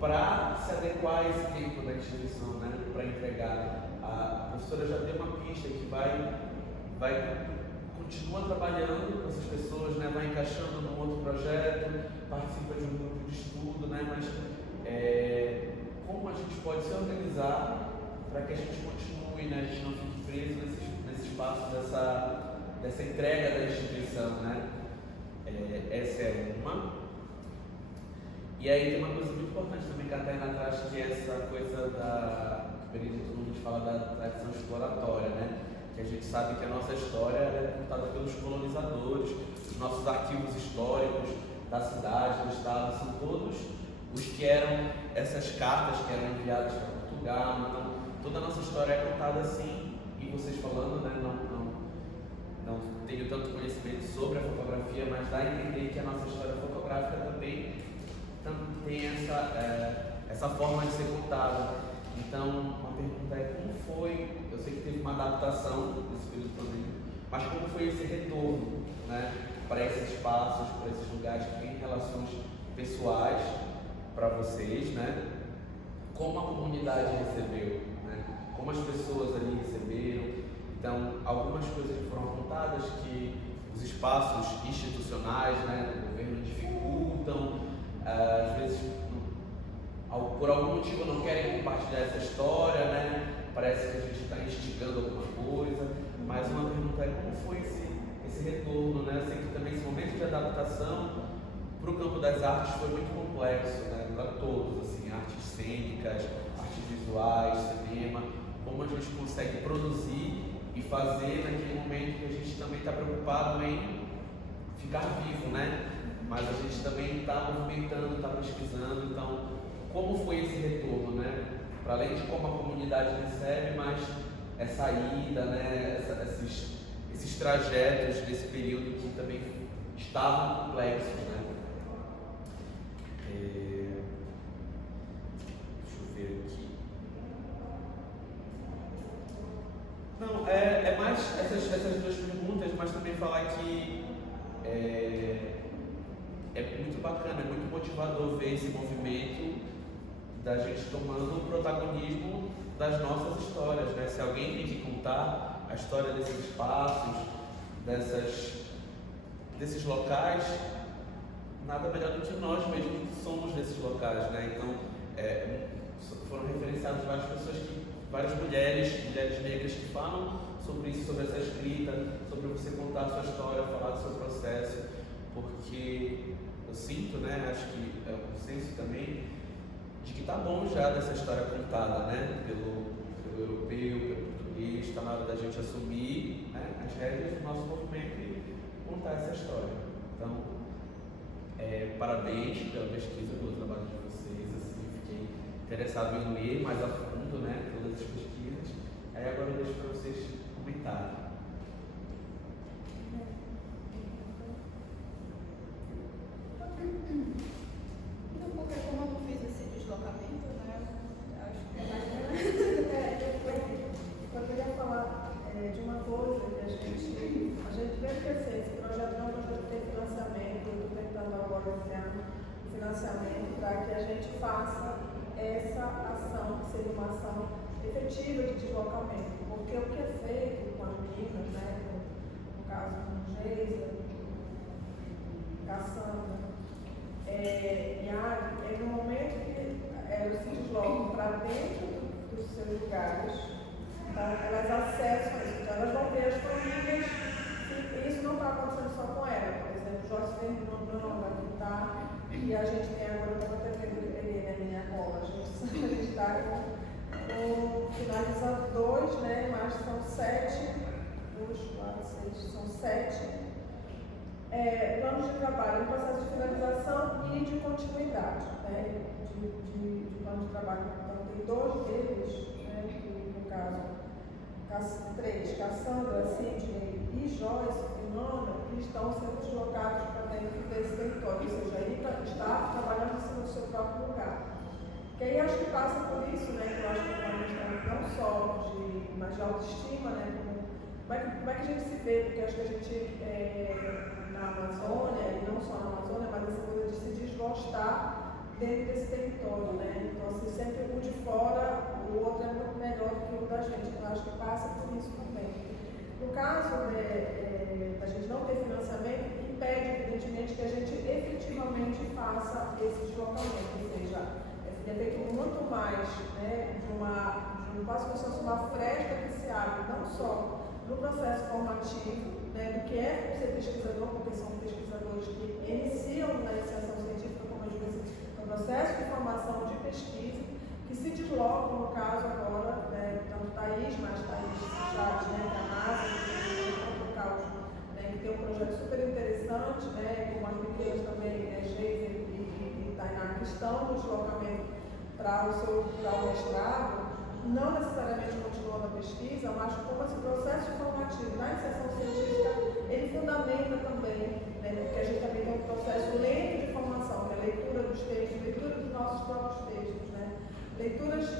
para se adequar a esse tempo da instituição, né, para entregar. A professora já deu uma pista que continua trabalhando com essas pessoas, né, vai encaixando num outro projeto, participa de um grupo de estudo, né, mas como a gente pode se organizar para que a gente continue, né, a gente não fique preso nesse espaço dessa entrega da instituição, né? Essa é uma. E aí tem uma coisa muito importante também que a Tainá traz, que é essa coisa que o Benedito Nunes fala da tradição exploratória, né? Que a gente sabe que a nossa história é contada pelos colonizadores, os nossos arquivos históricos da cidade, do estado, são todos os que eram essas cartas que eram enviadas para Portugal. Então, toda a nossa história é contada assim, e vocês falando, né, não tenho tanto conhecimento sobre a fotografia, mas dá a entender que a nossa história fotográfica também tem essa forma de ser contada. Então, uma pergunta é como foi, eu sei que teve uma adaptação nesse período também, mas como foi esse retorno, né, para esses espaços, para esses lugares que têm relações pessoais para vocês, né? Como a comunidade recebeu, né? Como as pessoas ali receberam. Então, algumas coisas que foram apontadas que os espaços institucionais, né, do governo dificultam, às vezes por algum motivo não querem compartilhar essa história, né? Parece que a gente está instigando alguma coisa, mas uma pergunta é como foi esse retorno, né? Eu sei que também esse momento de adaptação para o campo das artes foi muito complexo, né? Para todos, assim, artes cênicas, artes visuais, cinema, como a gente consegue produzir e fazer naquele momento que a gente também está preocupado em ficar vivo, né? mas a gente também está movimentando, está pesquisando. Então, como foi esse retorno, né? Para além de como a comunidade recebe, mas essa ida, né? Esses trajetos desse período que também estavam complexos, né? Deixa eu ver aqui. Não, é mais essas duas perguntas, mas também falar que é muito bacana, é muito motivador ver esse movimento da gente tomando o protagonismo das nossas histórias, né? Se alguém tem que contar a história desses espaços, desses locais, nada melhor do que nós mesmos que somos desses locais, né? Então, foram referenciadas várias mulheres negras que falam sobre isso, sobre essa escrita, sobre você contar a sua história, falar do seu processo, porque eu sinto, né, acho que é um consenso também, de que tá bom já dessa história contada, né, pelo europeu, pelo português, está na hora da gente assumir, né, as rédeas do nosso movimento e contar essa história. Então, parabéns pela pesquisa, pelo trabalho de vocês, assim, fiquei interessado em ler mais a fundo, né, todas as pesquisas. Aí agora eu deixo para vocês comentarem. Então, porque como eu não fiz esse deslocamento, né, acho que eu queria falar de uma coisa que a gente vê crescer. Esse projeto não é um projeto que tem financiamento, eu estou tentando agora criar financiamento para que a gente faça essa ação, que seria uma ação efetiva de deslocamento, porque o que é feito com as meninas, né, no caso com Geisa, Cassandra, e Ari, no momento que elas se deslocam para dentro dos seus lugares, tá, elas acessam isso, então elas vão ter as famílias, e isso não está acontecendo só com ela, por exemplo, Joyce Fernando aqui está, e a gente tem agora, eu estava até vendo que peguei na minha cola, a gente está finalizando 2, né, mas são 7, 2, 4, 6, são 7 planos de trabalho, um processo de finalização e de continuidade, né, de plano de trabalho. Então, tem 2 deles, né, que no caso, 3, Cassandra, Sidney e Joyce, Fernanda, que estão sendo deslocados para dentro desse território, ou seja, aí está trabalhando no seu próprio lugar. Que aí acho que passa por isso, né, que eu acho que é uma questão não só mas de autoestima, né, como é que a gente se vê, porque acho que a gente na Amazônia, e não só na Amazônia, mas essa coisa de se desgostar dentro desse território, né, então assim, sempre o de fora, o outro é muito melhor do que o da gente, então acho que passa por isso também. No caso da gente não ter financiamento, impede evidentemente que a gente efetivamente faça esse deslocamento, ou seja, é feito muito mais, né, quase como se fosse uma fresta que se abre, não só no processo formativo, né, do que é ser pesquisador, porque são pesquisadores que iniciam na iniciação científica, como eu disse, no processo de formação de pesquisa, que se deslocam, no caso agora, né, tanto Thaís, mas Thaís já, né, da NASA, do Caos, né, que tem um projeto super interessante, né, como as meninas também, Geisa e Tainá, que estão no deslocamento para o mestrado, não necessariamente continuando a pesquisa, mas como esse processo formativo na iniciação científica, ele fundamenta também, né, porque a gente também tem um processo lento de formação, que é a leitura dos textos, leitura dos nossos próprios textos, né, leituras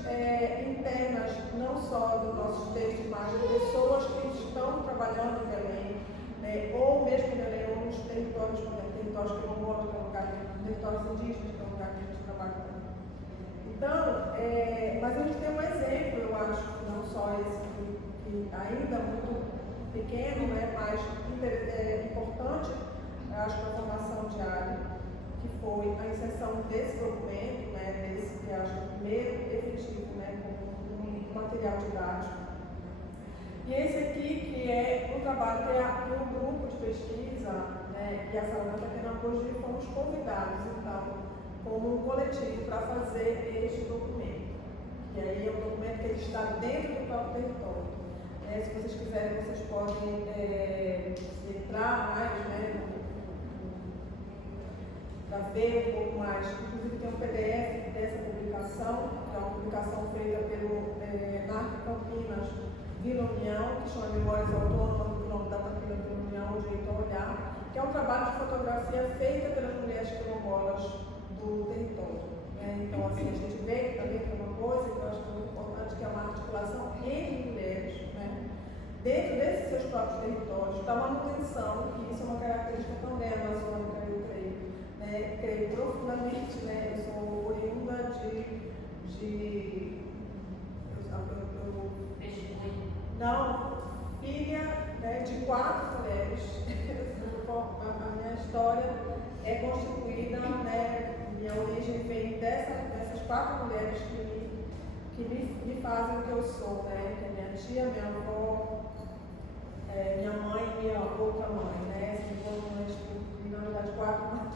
internas, não só dos nossos textos, mas de pessoas que estão trabalhando em Belém, né, ou mesmo em Belém, ou nos territórios, por exemplo, territórios quilombolas, que é um lugar, territórios indígenas, que é um lugar que a gente trabalha também. Então, mas a gente tem um exemplo, eu acho, não só esse que ainda muito pequeno, né, mas importante, eu acho que a formação diária, que foi a inserção desse documento, né, desse que eu acho o primeiro efetivo, né, como um material didático. E esse aqui, que é um trabalho que um grupo de pesquisa, né, e a Samanta Penagogi fomos convidados, então, como um coletivo para fazer este documento. E aí é um documento que ele está dentro do próprio território. Se vocês quiserem, vocês podem entrar mais, né, para ver um pouco mais. Inclusive tem um PDF dessa publicação, que é uma publicação feita pelo NARC Campinas Vila União, que chama Memórias Autônomas do Quilombo da Campina Vila União, o Jeito a Olhar, que é um trabalho de fotografia feita pelas mulheres quilombolas do território. Então, assim, a gente vê que também tem uma coisa que eu acho muito importante, que é uma articulação entre mulheres, dentro desses seus próprios territórios, da manutenção, que isso é uma característica também amazônica, eu creio, creio profundamente, eu sou oriunda não, filha de 4 mulheres. A minha história é constituída, minha origem vem dessas 4 mulheres que me fazem o que eu sou, que é minha tia, minha avó, minha mãe e minha outra mãe, na verdade 4 mães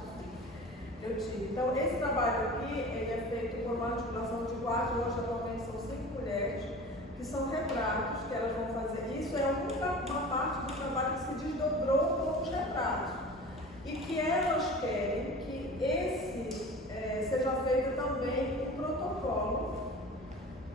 eu tive. Então, esse trabalho aqui, ele é feito por uma articulação de 4, hoje atualmente são 5 mulheres, que são retratos que elas vão fazer. Isso é uma parte do trabalho que se desdobrou com os retratos. E que elas querem que esse seja feito também um protocolo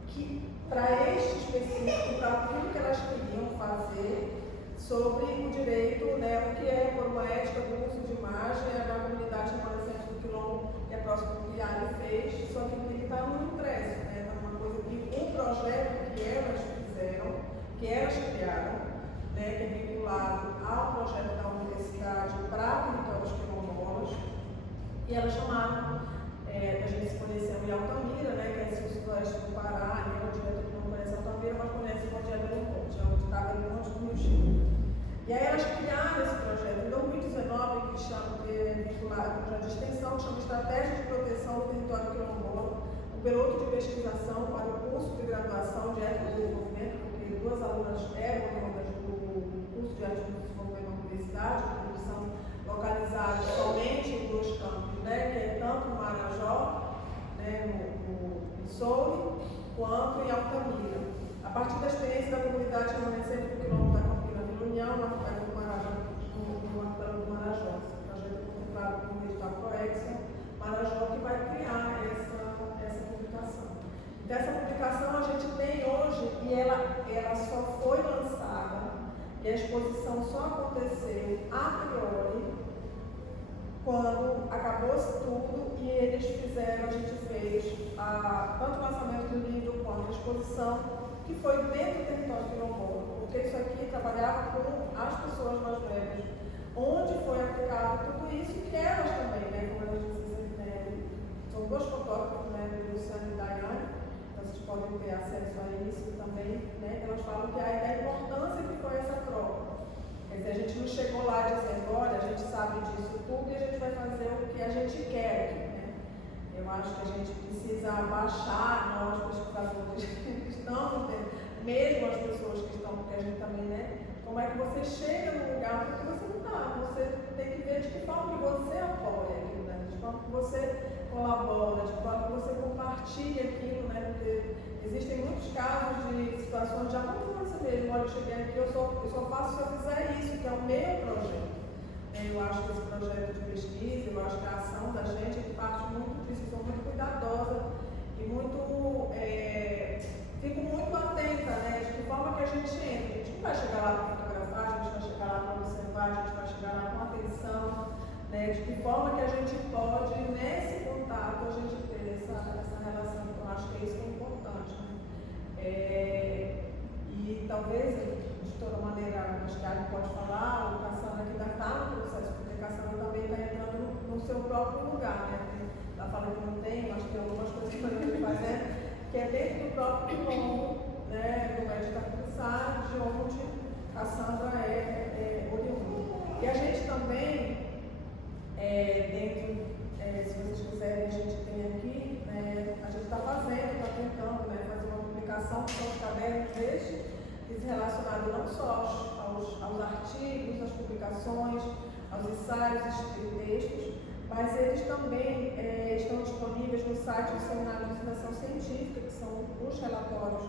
que, para este específico, para aquilo que elas queriam fazer, sobre o direito, o que é por uma ética do uso de imagem, da comunidade remanescente do Quilombo, que é próximo do que a fez, só que tem que estar no impresso, uma coisa que um projeto que elas fizeram, que elas criaram, que é vinculado ao projeto da universidade para territórios quilombolas, e elas chamaram, a gente se conheceu em Altamira, que é esse sudoeste do Pará, o diretor que não conhece Altamira, mas conhece o Monte do Monte, onde estava no Monte do Rio Chico. E aí elas criaram esse projeto em 2019, que chama vinculado ao projeto de extensão, que chama Estratégia de Proteção do Território Quilombola, um piloto de pesquisação para o curso de graduação de Ética do Desenvolvimento, porque 2 alunas eram alunas do curso de Ética do Desenvolvimento na universidade, que são localizados somente em 2 campos, que é tanto no Marajó, no Soule, quanto em Altamira. A partir da experiência da comunidade remanescente do Quilombo da Campina Vila União, no arquipélago do Marajó, esse projeto é contemplado com o edital Proexia Marajó, que vai criar essa publicação. Então, essa publicação a gente tem hoje e ela só foi lançada e a exposição só aconteceu a priori quando acabou-se tudo e eles fizeram, a gente fez tanto o lançamento do livro quanto a exposição, que foi dentro do território quilombola, porque isso aqui trabalhava com as pessoas mais velhas, onde foi aplicado tudo isso, que elas também, como elas dizem, são 2 fotógrafos, Luciano e Daiane, então vocês podem ter acesso a isso também, elas falam que a importância que foi essa troca. Quer dizer, a gente não chegou lá dizendo, olha, a gente sabe disso tudo e a gente vai fazer o que a gente quer aqui, Eu acho que a gente precisa baixar, nós pesquisadores que estamos, mesmo as pessoas que estão, porque a gente também, como é que você chega no lugar, porque você não está, você tem que ver de que forma que você apoia aquilo, de que forma que você colabora, de que forma que você compartilha aquilo, porque existem muitos casos de situações de acontecendo mesmo, olha, eu cheguei aqui, eu só faço se eu fizer isso, que é o meu projeto. Eu acho que esse projeto de pesquisa, eu acho que a ação da gente parte muito disso, sou muito cuidadosa e muito, fico muito atenta, de que forma que a gente entra. A gente não vai chegar lá para fotografar, a gente vai chegar lá para observar, a gente vai chegar lá com atenção, de que forma que a gente pode, nesse contato, a gente ter essa relação. Então, eu acho que é isso que é importante. E talvez, de toda maneira, acho que a gente pode falar, o Cassandra aqui ainda está no processo, porque a Cassandra também está entrando no seu próprio lugar, Ela fala que não tem, mas tem algumas coisas que a gente fazendo, que é dentro do próprio quilombo, do médico Tacuçá, de onde Cassandra é oriunda. E a gente também, se vocês quiserem, a gente tem aqui, a gente está fazendo, está tentando fazer uma publicação que são os cadernos relacionados não só aos artigos, às publicações, aos ensaios e textos, mas eles também estão disponíveis no site do Seminário de Ensinação Científica, que são os relatórios.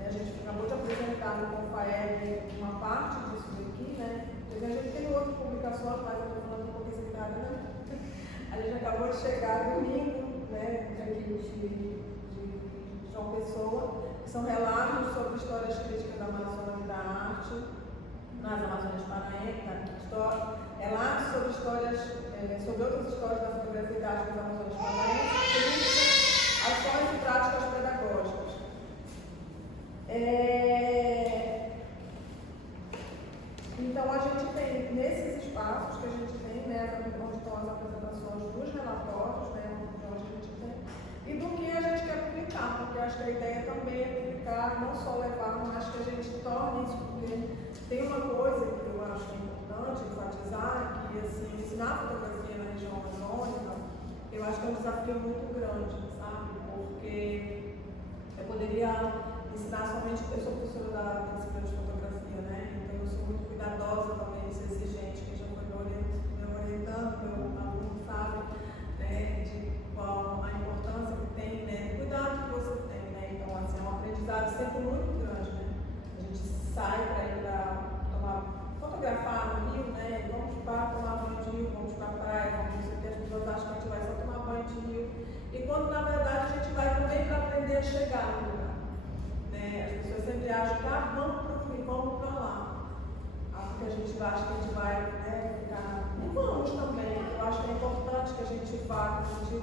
A gente acabou de apresentar no Confaeb uma parte disso aqui, A gente tem outras publicações, mas eu estou falando um pouquinho secretária, A gente acabou chegar domingo, né, aqui de João Pessoa, que são relatos sobre histórias críticas da Amazônia e da arte, nas Amazônias Paraense, relatos sobre histórias, sobre outras histórias da fotografia e da arte das Amazônias Paraense, críticas, ações e práticas pedagógicas. Então, a gente tem, nesses espaços que a gente tem, né, onde estão as apresentações dos relatórios, né, onde a gente tem, e do que a gente quer publicar, porque acho que a ideia também é publicar, não só levar, mas que a gente torne isso, porque tem uma coisa que eu acho que é importante enfatizar, que assim, ensinar fotografia na região amazônica, eu acho que é um desafio muito grande, sabe? Porque eu poderia ensinar somente, eu sou professora da disciplina de fotografia, né? Então eu sou muito cuidadosa também, ser exigente, quem já foi me orientando, meu aluno sabe, né, de qual a importância que tem, né, o cuidado que você tem, né? Então, assim, é um aprendizado sempre muito grande, né? A gente sai para ir para fotografar no rio, né? Vamos para tomar banho de rio, vamos para a praia, vamos, não sei o que, as pessoas acham que a gente vai só tomar banho de rio, e quando na verdade a gente vai também para aprender a chegar no lugar. As pessoas sempre acham que vamos para o rio, vamos para lá. Porque a gente acha que a gente vai, né, ficar. E vamos também. Eu acho que é importante que a gente vá, que a gente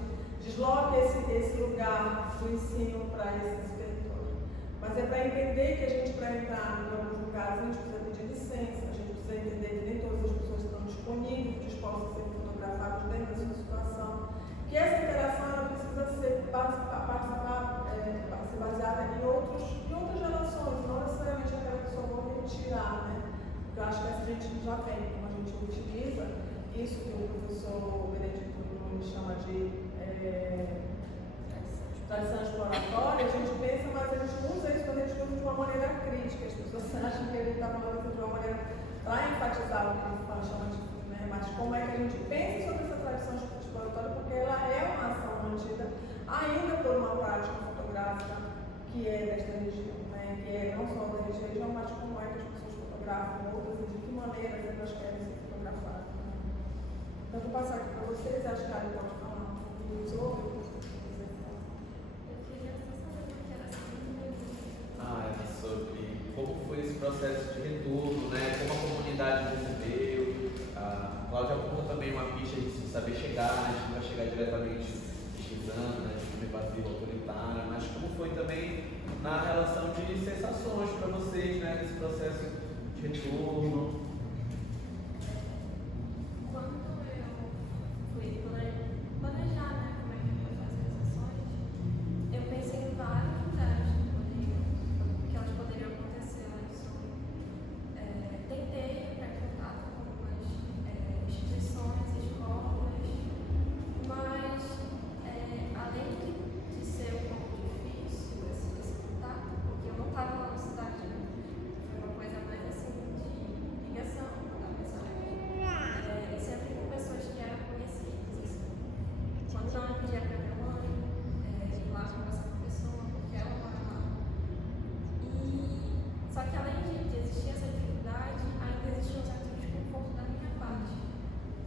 desloque esse lugar do ensino para esses territórios. Mas é para entender que a gente, para entrar em alguns lugares, a gente precisa pedir licença, a gente precisa entender que nem todas as pessoas estão disponíveis, dispostas a ser fotografadas dentro da sua situação. Que essa interação ela precisa ser baseada em outras relações, não necessariamente aquela que só vou retirar, né? Porque eu acho que essa gente já tem, como a gente utiliza isso que o professor Benedito Nunes chama de tradição exploratória, a gente pensa, mas a gente usa isso quando a gente usa de uma maneira crítica. As pessoas acham que ele está falando de uma maneira para enfatizar o que ele chama de, né? Mas como é que a gente pensa sobre essa tradição exploratória, porque ela é uma ação mantida ainda por uma prática fotográfica que é desta região, né? Que é não só da região, mas como é que as pessoas fotografam outras e de que maneira elas querem ser fotografadas. Né? Então, vou passar aqui para vocês, acho que a Ali pode falar um pouquinho sobre. Eu queria só saber o que era Era sobre como foi esse processo de retorno, né? Como a comunidade recebeu. A Cláudia aponta também uma ficha de saber chegar, né? A gente não vai chegar diretamente pesquisando, né? De invasivo autoritário, mas como foi também na relação de sensações para vocês, né? Nesse processo de retorno. Quando eu fui planejar, né, como é que eu ia fazer as ações, eu pensei em vários lugares que elas poderiam acontecer lá em Sul. Tentei entrar em contato com algumas instituições, escolas, mas além de ser um pouco difícil esse contato, porque eu não estava lá na cidade, né? Foi uma coisa mais assim de ligação, mandar mensagem. E sempre com pessoas que eram conhecidas. Assim. Quando não, eu pedia para minha mãe ir lá conversar com a pessoa, porque ela mora lá. Só que além de existir essa dificuldade, ainda existia um certo desconforto da minha parte,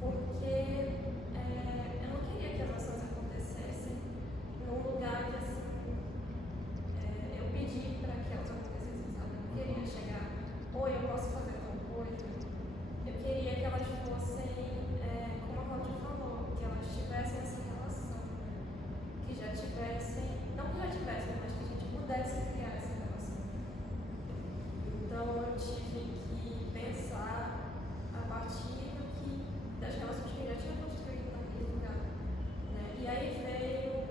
porque eu não queria que as ações acontecessem num lugar que assim, eu pedi para que elas acontecessem, sabe? Eu não queria chegar, oi, eu posso fazer tal coisa. Eu queria que elas fossem, como a Cláudia falou, que elas tivessem essa relação, né? Que já tivessem, não que já tivessem, mas que a gente pudesse criar essa relação. Então eu tive que pensar a partir das relações que eu já tinha construído naquele lugar, né? E aí veio,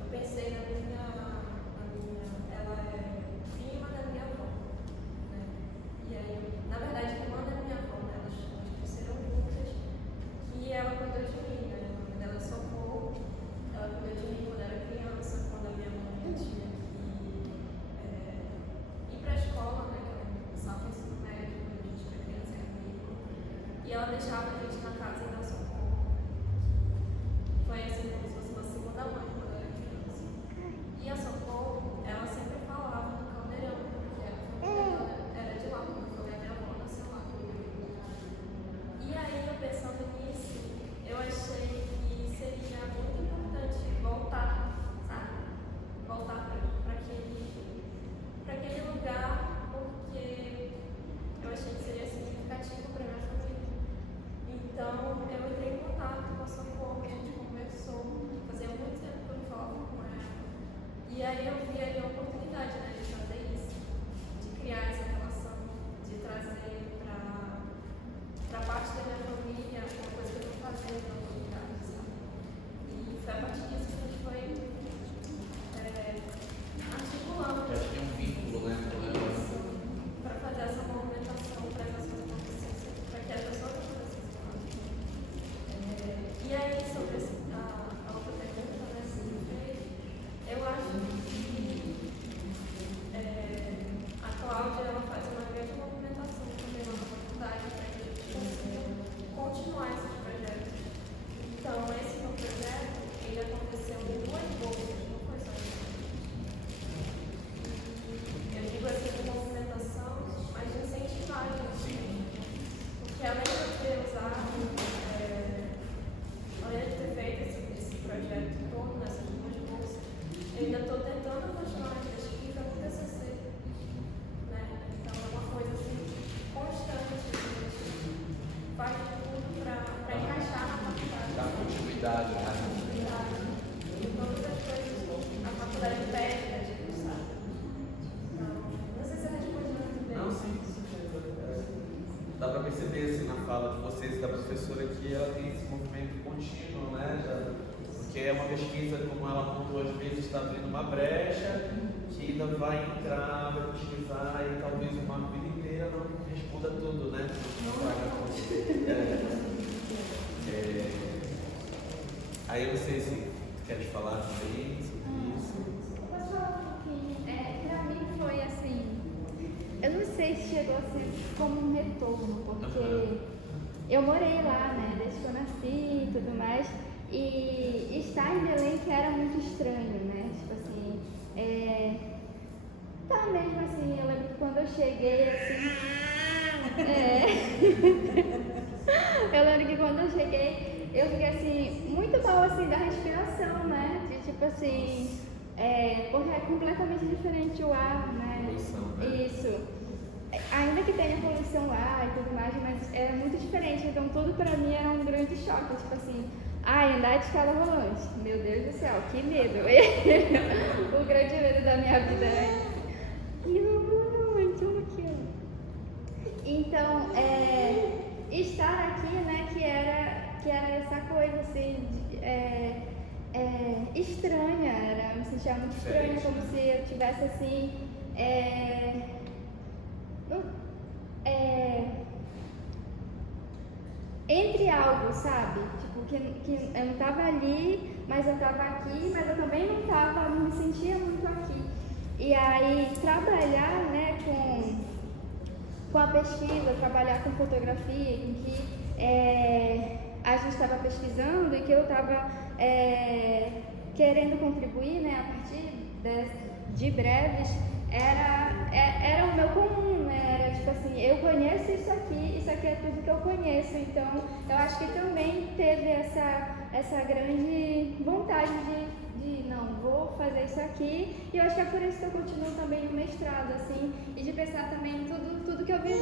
eu pensei na minha, ela é prima da minha avó, né? E aí, na verdade, irmã da minha avó, né? Elas cresceram juntas e ela cuidou de mim, né? O nome dela é Socorro, ela cuidou de mim quando eu era criança, quando a minha mãe tinha que ir para a escola, né? Que ela começava o ensino médio, quando a gente era criança, era comigo. E ela deixava a gente na casa da Socorro. Foi assim, como se fosse uma segunda mãe quando eu era criança. E a Socorro, ela sempre falava do Caldeirão, porque a família dela era de lá, quando eu falei, minha avó nasceu lá. E aí, eu pensando nisso, Verdade, né? E todas as coisas a faculdade pede, né, a gente sabe. Então, não sei se eu respondi muito bem. Não, sim, com certeza. Dá para perceber assim na fala de vocês e da professora que ela tem esse movimento contínuo, né? Porque é uma pesquisa, como ela apontou às vezes, está abrindo uma brecha, que ainda vai entrar, vai pesquisar e talvez uma vida inteira não responda tudo, né? Aí eu não sei se queres falar também sobre isso. Posso falar um pouquinho? Pra mim foi assim, eu não sei se chegou a ser como um retorno, porque eu morei lá, né, desde que eu nasci e tudo mais, e estar em Belém que era muito estranho, né, tipo assim, tá mesmo assim, eu lembro que quando eu cheguei assim, eu lembro que quando eu cheguei, eu fiquei assim, muito mal assim da respiração, né? De tipo assim, porque é completamente diferente o ar, né? Poluição, né? Isso. Ainda que tenha poluição lá e tudo mais, mas é muito diferente. Então tudo pra mim era um grande choque, tipo assim, andar de escada rolante. Meu Deus do céu, que medo. O grande medo da minha vida é. Então, estar aqui, né, que era essa coisa assim, estranha, me sentia muito estranha, como se eu tivesse assim, entre algo, sabe? Tipo, que eu não tava ali, mas eu tava aqui, mas eu também não tava, não me sentia muito aqui. E aí, trabalhar, né, com a pesquisa, trabalhar com fotografia, em que a gente estava pesquisando e que eu estava querendo contribuir, né, a partir de breves, era o meu comum, né, era tipo assim, eu conheço isso aqui é tudo que eu conheço, então eu acho que também teve essa grande vontade de não, vou fazer isso aqui, e eu acho que é por isso que eu continuo também no mestrado, assim, e de pensar também em tudo que eu vivi,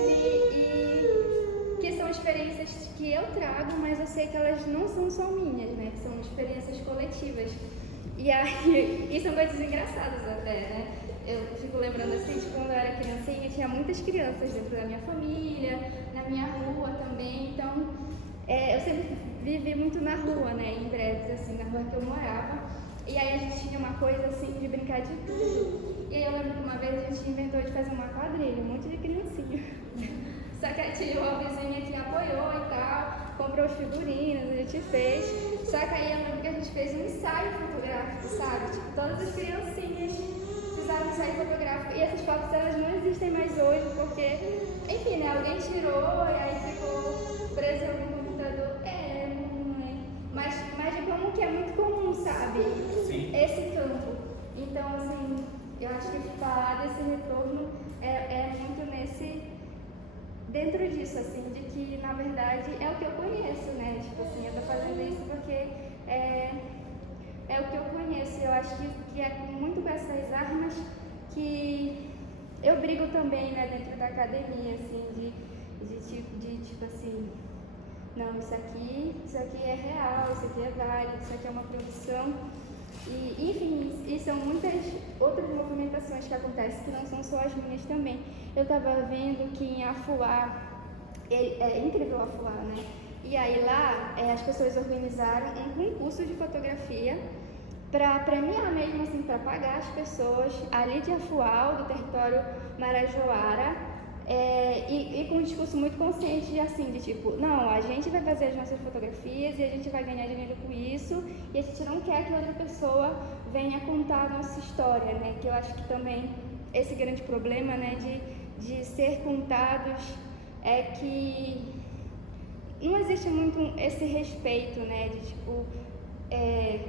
e que são experiências que eu trago, mas eu sei que elas não são só minhas, né, que são experiências coletivas, e aí, e são coisas engraçadas até, né, eu fico lembrando assim, de quando eu era criancinha, tinha muitas crianças dentro da minha família, na minha rua também, então, eu sempre vivi muito na rua, né, em Breves, assim, na rua que eu morava. E aí a gente tinha uma coisa assim de brincar de tudo. E aí eu lembro que uma vez a gente inventou de fazer uma quadrilha, um monte de criancinha. Só que tinha uma vizinha que apoiou e tal, comprou os figurinos, a gente fez. Só que aí eu lembro que a gente fez um ensaio fotográfico, sabe? Tipo, todas as criancinhas fizeram um ensaio fotográfico. E essas fotos elas não existem mais hoje, porque, enfim, né? Alguém tirou e aí ficou preso no computador. Mas de como que é muito comum, sabe? Sim. Esse campo. Então, assim, eu acho que falar desse retorno é muito dentro disso, assim, de que, na verdade, é o que eu conheço, né? Tipo assim, eu tô fazendo isso porque é o que eu conheço. Eu acho que é muito com essas armas que eu brigo também, né, dentro da academia, assim, de tipo assim, não, isso aqui é real, isso aqui é válido, isso aqui é uma produção. E, enfim, e são muitas outras movimentações que acontecem que não são só as minhas também. Eu estava vendo que em Afuá, é incrível Afuá, né? E aí lá as pessoas organizaram um concurso de fotografia para premiar mesmo, assim, para pagar as pessoas ali de Afuá, do território Marajoara, e com um discurso muito consciente de tipo, não, a gente vai fazer as nossas fotografias e a gente vai ganhar dinheiro com isso e a gente não quer que outra pessoa venha contar a nossa história, né? Que eu acho que também esse grande problema, né, de ser contados é que não existe muito esse respeito, né, de tipo,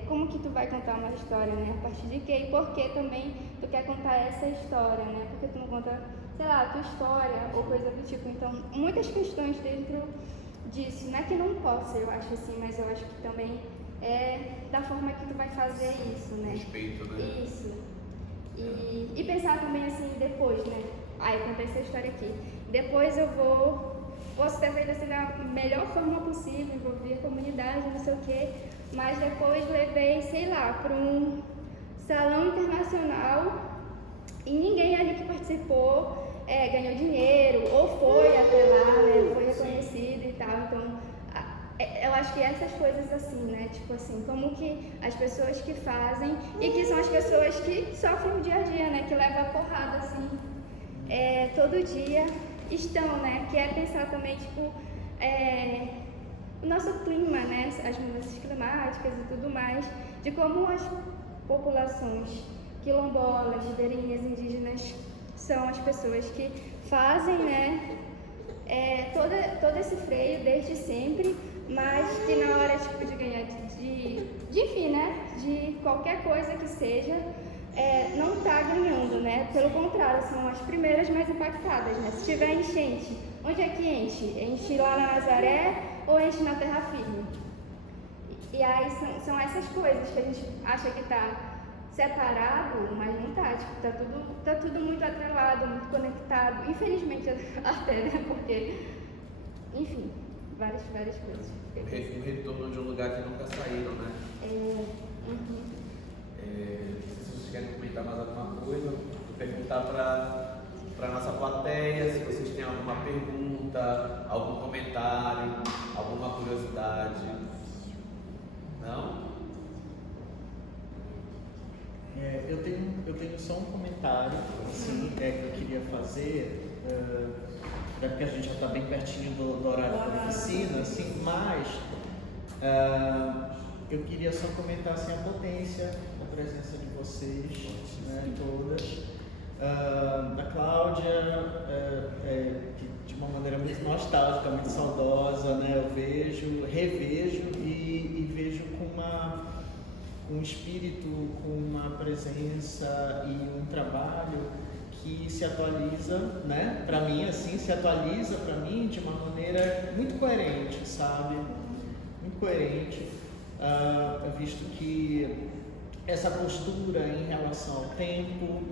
como que tu vai contar uma história, né, a partir de quê e por que também tu quer contar essa história, né, porque tu não conta, sei lá, a tua história ou coisa do tipo. Então, muitas questões dentro disso, não é que não possa, eu acho assim, mas eu acho que também é da forma que tu vai fazer isso, né. Respeito, né? Isso. E pensar também assim, depois, né, eu contei essa história aqui, depois eu posso ter feito assim da melhor forma possível, envolver a comunidade, não sei o quê, mas depois levei, sei lá, para um salão internacional e ninguém ali que participou ganhou dinheiro ou foi até lá, né, foi reconhecido e tal. Então, eu acho que essas coisas assim, né, tipo assim, como que as pessoas que fazem e que são as pessoas que sofrem o dia a dia, né, que levam a porrada, assim, todo dia estão, né, que é pensar também, tipo, o nosso clima, né, as mudanças climáticas e tudo mais, de como as populações quilombolas, ribeirinhas, indígenas são as pessoas que fazem, né, todo esse freio desde sempre, mas que na hora tipo, de ganhar, enfim, né, de qualquer coisa que seja, não está ganhando, né, pelo contrário, são as primeiras mais impactadas, né, se tiver enchente, onde é que enche? Enche lá na Nazaré ou enche na terra firme? E aí são essas coisas que a gente acha que está separado, mas não tá, tipo, tá tudo muito atrelado, muito conectado, infelizmente até, né, porque, enfim, várias coisas. O retorno de um lugar que nunca saíram, né? Uhum. Se vocês querem comentar mais alguma coisa, vou perguntar para nossa plateia, se vocês têm alguma pergunta, algum comentário, alguma curiosidade. Não? Eu tenho só um comentário assim, que eu queria fazer, até porque a gente já está bem pertinho do horário da oficina, assim, mas eu queria só comentar assim, a potência da presença de vocês, né, todas, da Cláudia, que de uma maneira muito nostálgica, muito saudosa, né, eu revejo e vejo com um espírito, com uma presença e um trabalho que se atualiza, né? Para mim, assim, se atualiza para mim de uma maneira muito coerente, sabe? Muito coerente, visto que essa postura em relação ao tempo,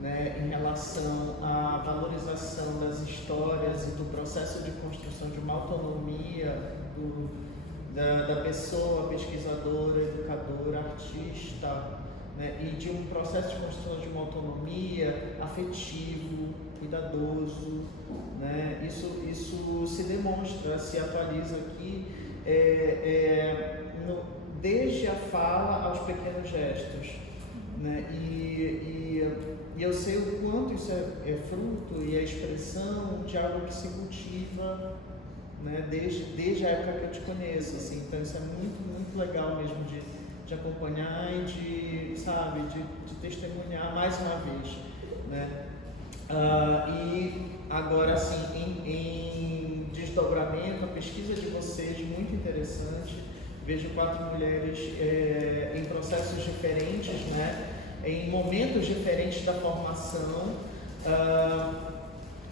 né? Em relação à valorização das histórias e do processo de construção de uma autonomia da pessoa pesquisadora, educadora, artista, né, e de um processo de construção de uma autonomia afetivo, cuidadoso, né, isso se demonstra, se atualiza aqui desde a fala aos pequenos gestos, né, e eu sei o quanto isso é fruto e é expressão de algo que se cultiva, né, desde a época que eu te conheço, assim, então isso é muito, muito legal mesmo de acompanhar e de testemunhar mais uma vez, né? E agora, assim, em desdobramento, a pesquisa de vocês, muito interessante, vejo 4 mulheres em processos diferentes, né, em momentos diferentes da formação,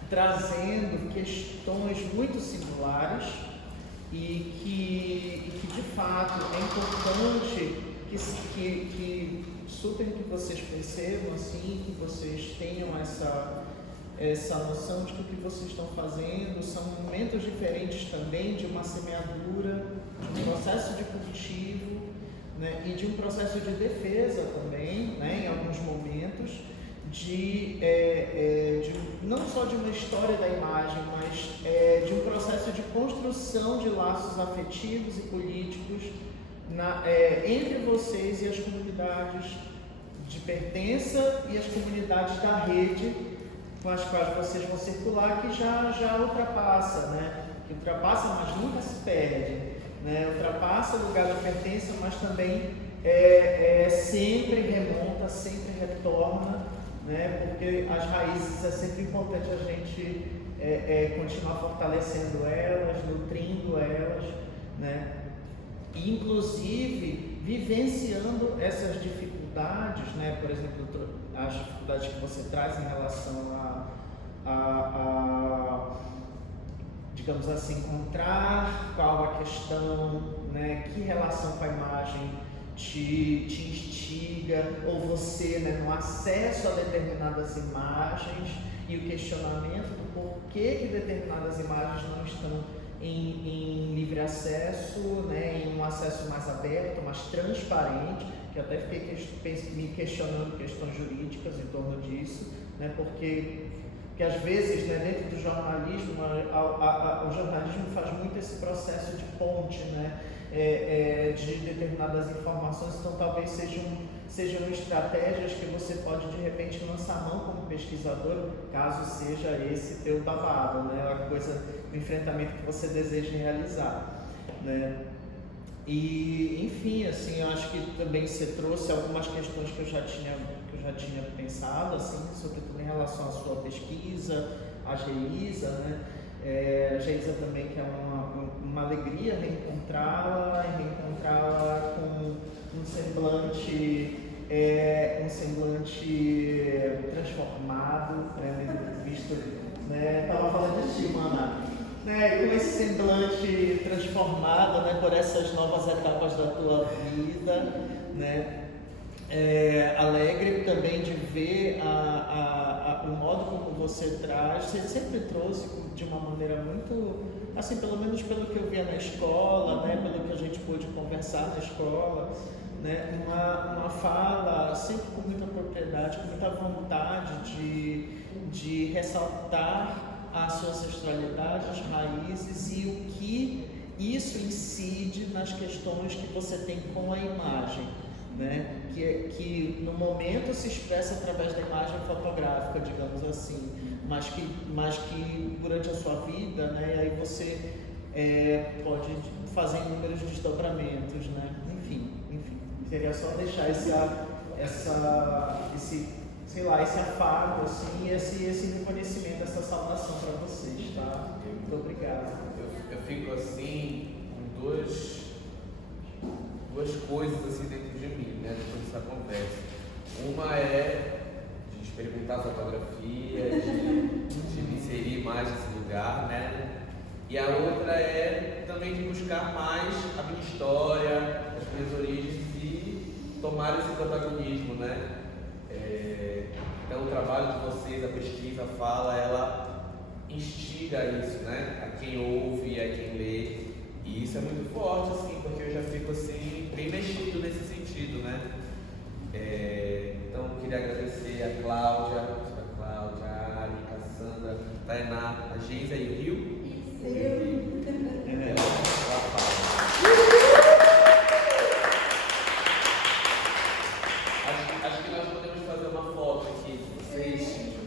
trazendo questões muito singulares e que de fato é importante que super que vocês percebam, assim, que vocês tenham essa noção de que o que vocês estão fazendo são momentos diferentes também de uma semeadura, de um processo de cultivo, né, e de um processo de defesa também, né, em alguns momentos, não só de uma história da imagem, mas de um processo de construção de laços afetivos e políticos entre vocês e as comunidades de pertença e as comunidades da rede com as quais vocês vão circular, que já ultrapassa, né? Que ultrapassa, mas nunca se perde, né? Ultrapassa o lugar de pertença, mas também sempre remonta, sempre retorna, né? Porque as raízes é sempre importante a gente continuar fortalecendo elas, nutrindo elas, né? E, inclusive vivenciando essas dificuldades, né? Por exemplo, as dificuldades que você traz em relação a digamos assim, encontrar qual a questão, né? Que relação com a imagem te instiga, ou você, né, no acesso a determinadas imagens e o questionamento do porquê que determinadas imagens não estão em livre acesso, né, em um um acesso mais aberto, mais transparente, que até fiquei me questionando questões jurídicas em torno disso, né, porque às vezes, né, dentro do jornalismo, o jornalismo faz muito esse processo de ponte, né, de determinadas informações, então talvez sejam estratégias que você pode de repente lançar a mão como pesquisador, caso seja esse teu babado, né, a coisa, o enfrentamento que você deseja realizar, né. E, enfim, assim, eu acho que também você trouxe algumas questões que eu já tinha pensado, assim, sobretudo em relação à sua pesquisa, a Geisa, né? A Geisa também, que é uma alegria reencontrá-la com um semblante transformado, né? Visto, né? Estava falando de ti, Mana. Né, com esse semblante transformado, né, por essas novas etapas da tua vida, né, alegre também de ver o modo como você traz, você sempre trouxe de uma maneira muito, assim, pelo menos pelo que eu via na escola, né, pelo que a gente pôde conversar na escola, né, uma fala sempre com muita propriedade, com muita vontade de ressaltar a sua ancestralidade, as raízes e o que isso incide nas questões que você tem com a imagem, né? Que no momento se expressa através da imagem fotográfica, digamos assim, mas que durante a sua vida, né? Aí você pode fazer inúmeros desdobramentos, né? Enfim, seria só deixar esse afago, assim, esse reconhecimento, essa saudação para vocês, tá? Muito obrigado. Eu fico assim com duas coisas assim dentro de mim, né, depois dessa conversa. Uma é de experimentar fotografia, de me inserir mais nesse lugar, né? E a outra é também de buscar mais a minha história, as minhas origens e tomar esse protagonismo, né? Então o trabalho de vocês, a pesquisa, a fala, ela instiga isso, né? A quem ouve, a quem lê. E isso é muito forte, assim, porque eu já fico assim, bem mexido nesse sentido, né? Então eu queria agradecer a Cláudia, a Ari, a Cassandra, a Tainá, a Geisa e o Rio. Acho que nós podemos fazer uma foto aqui de vocês.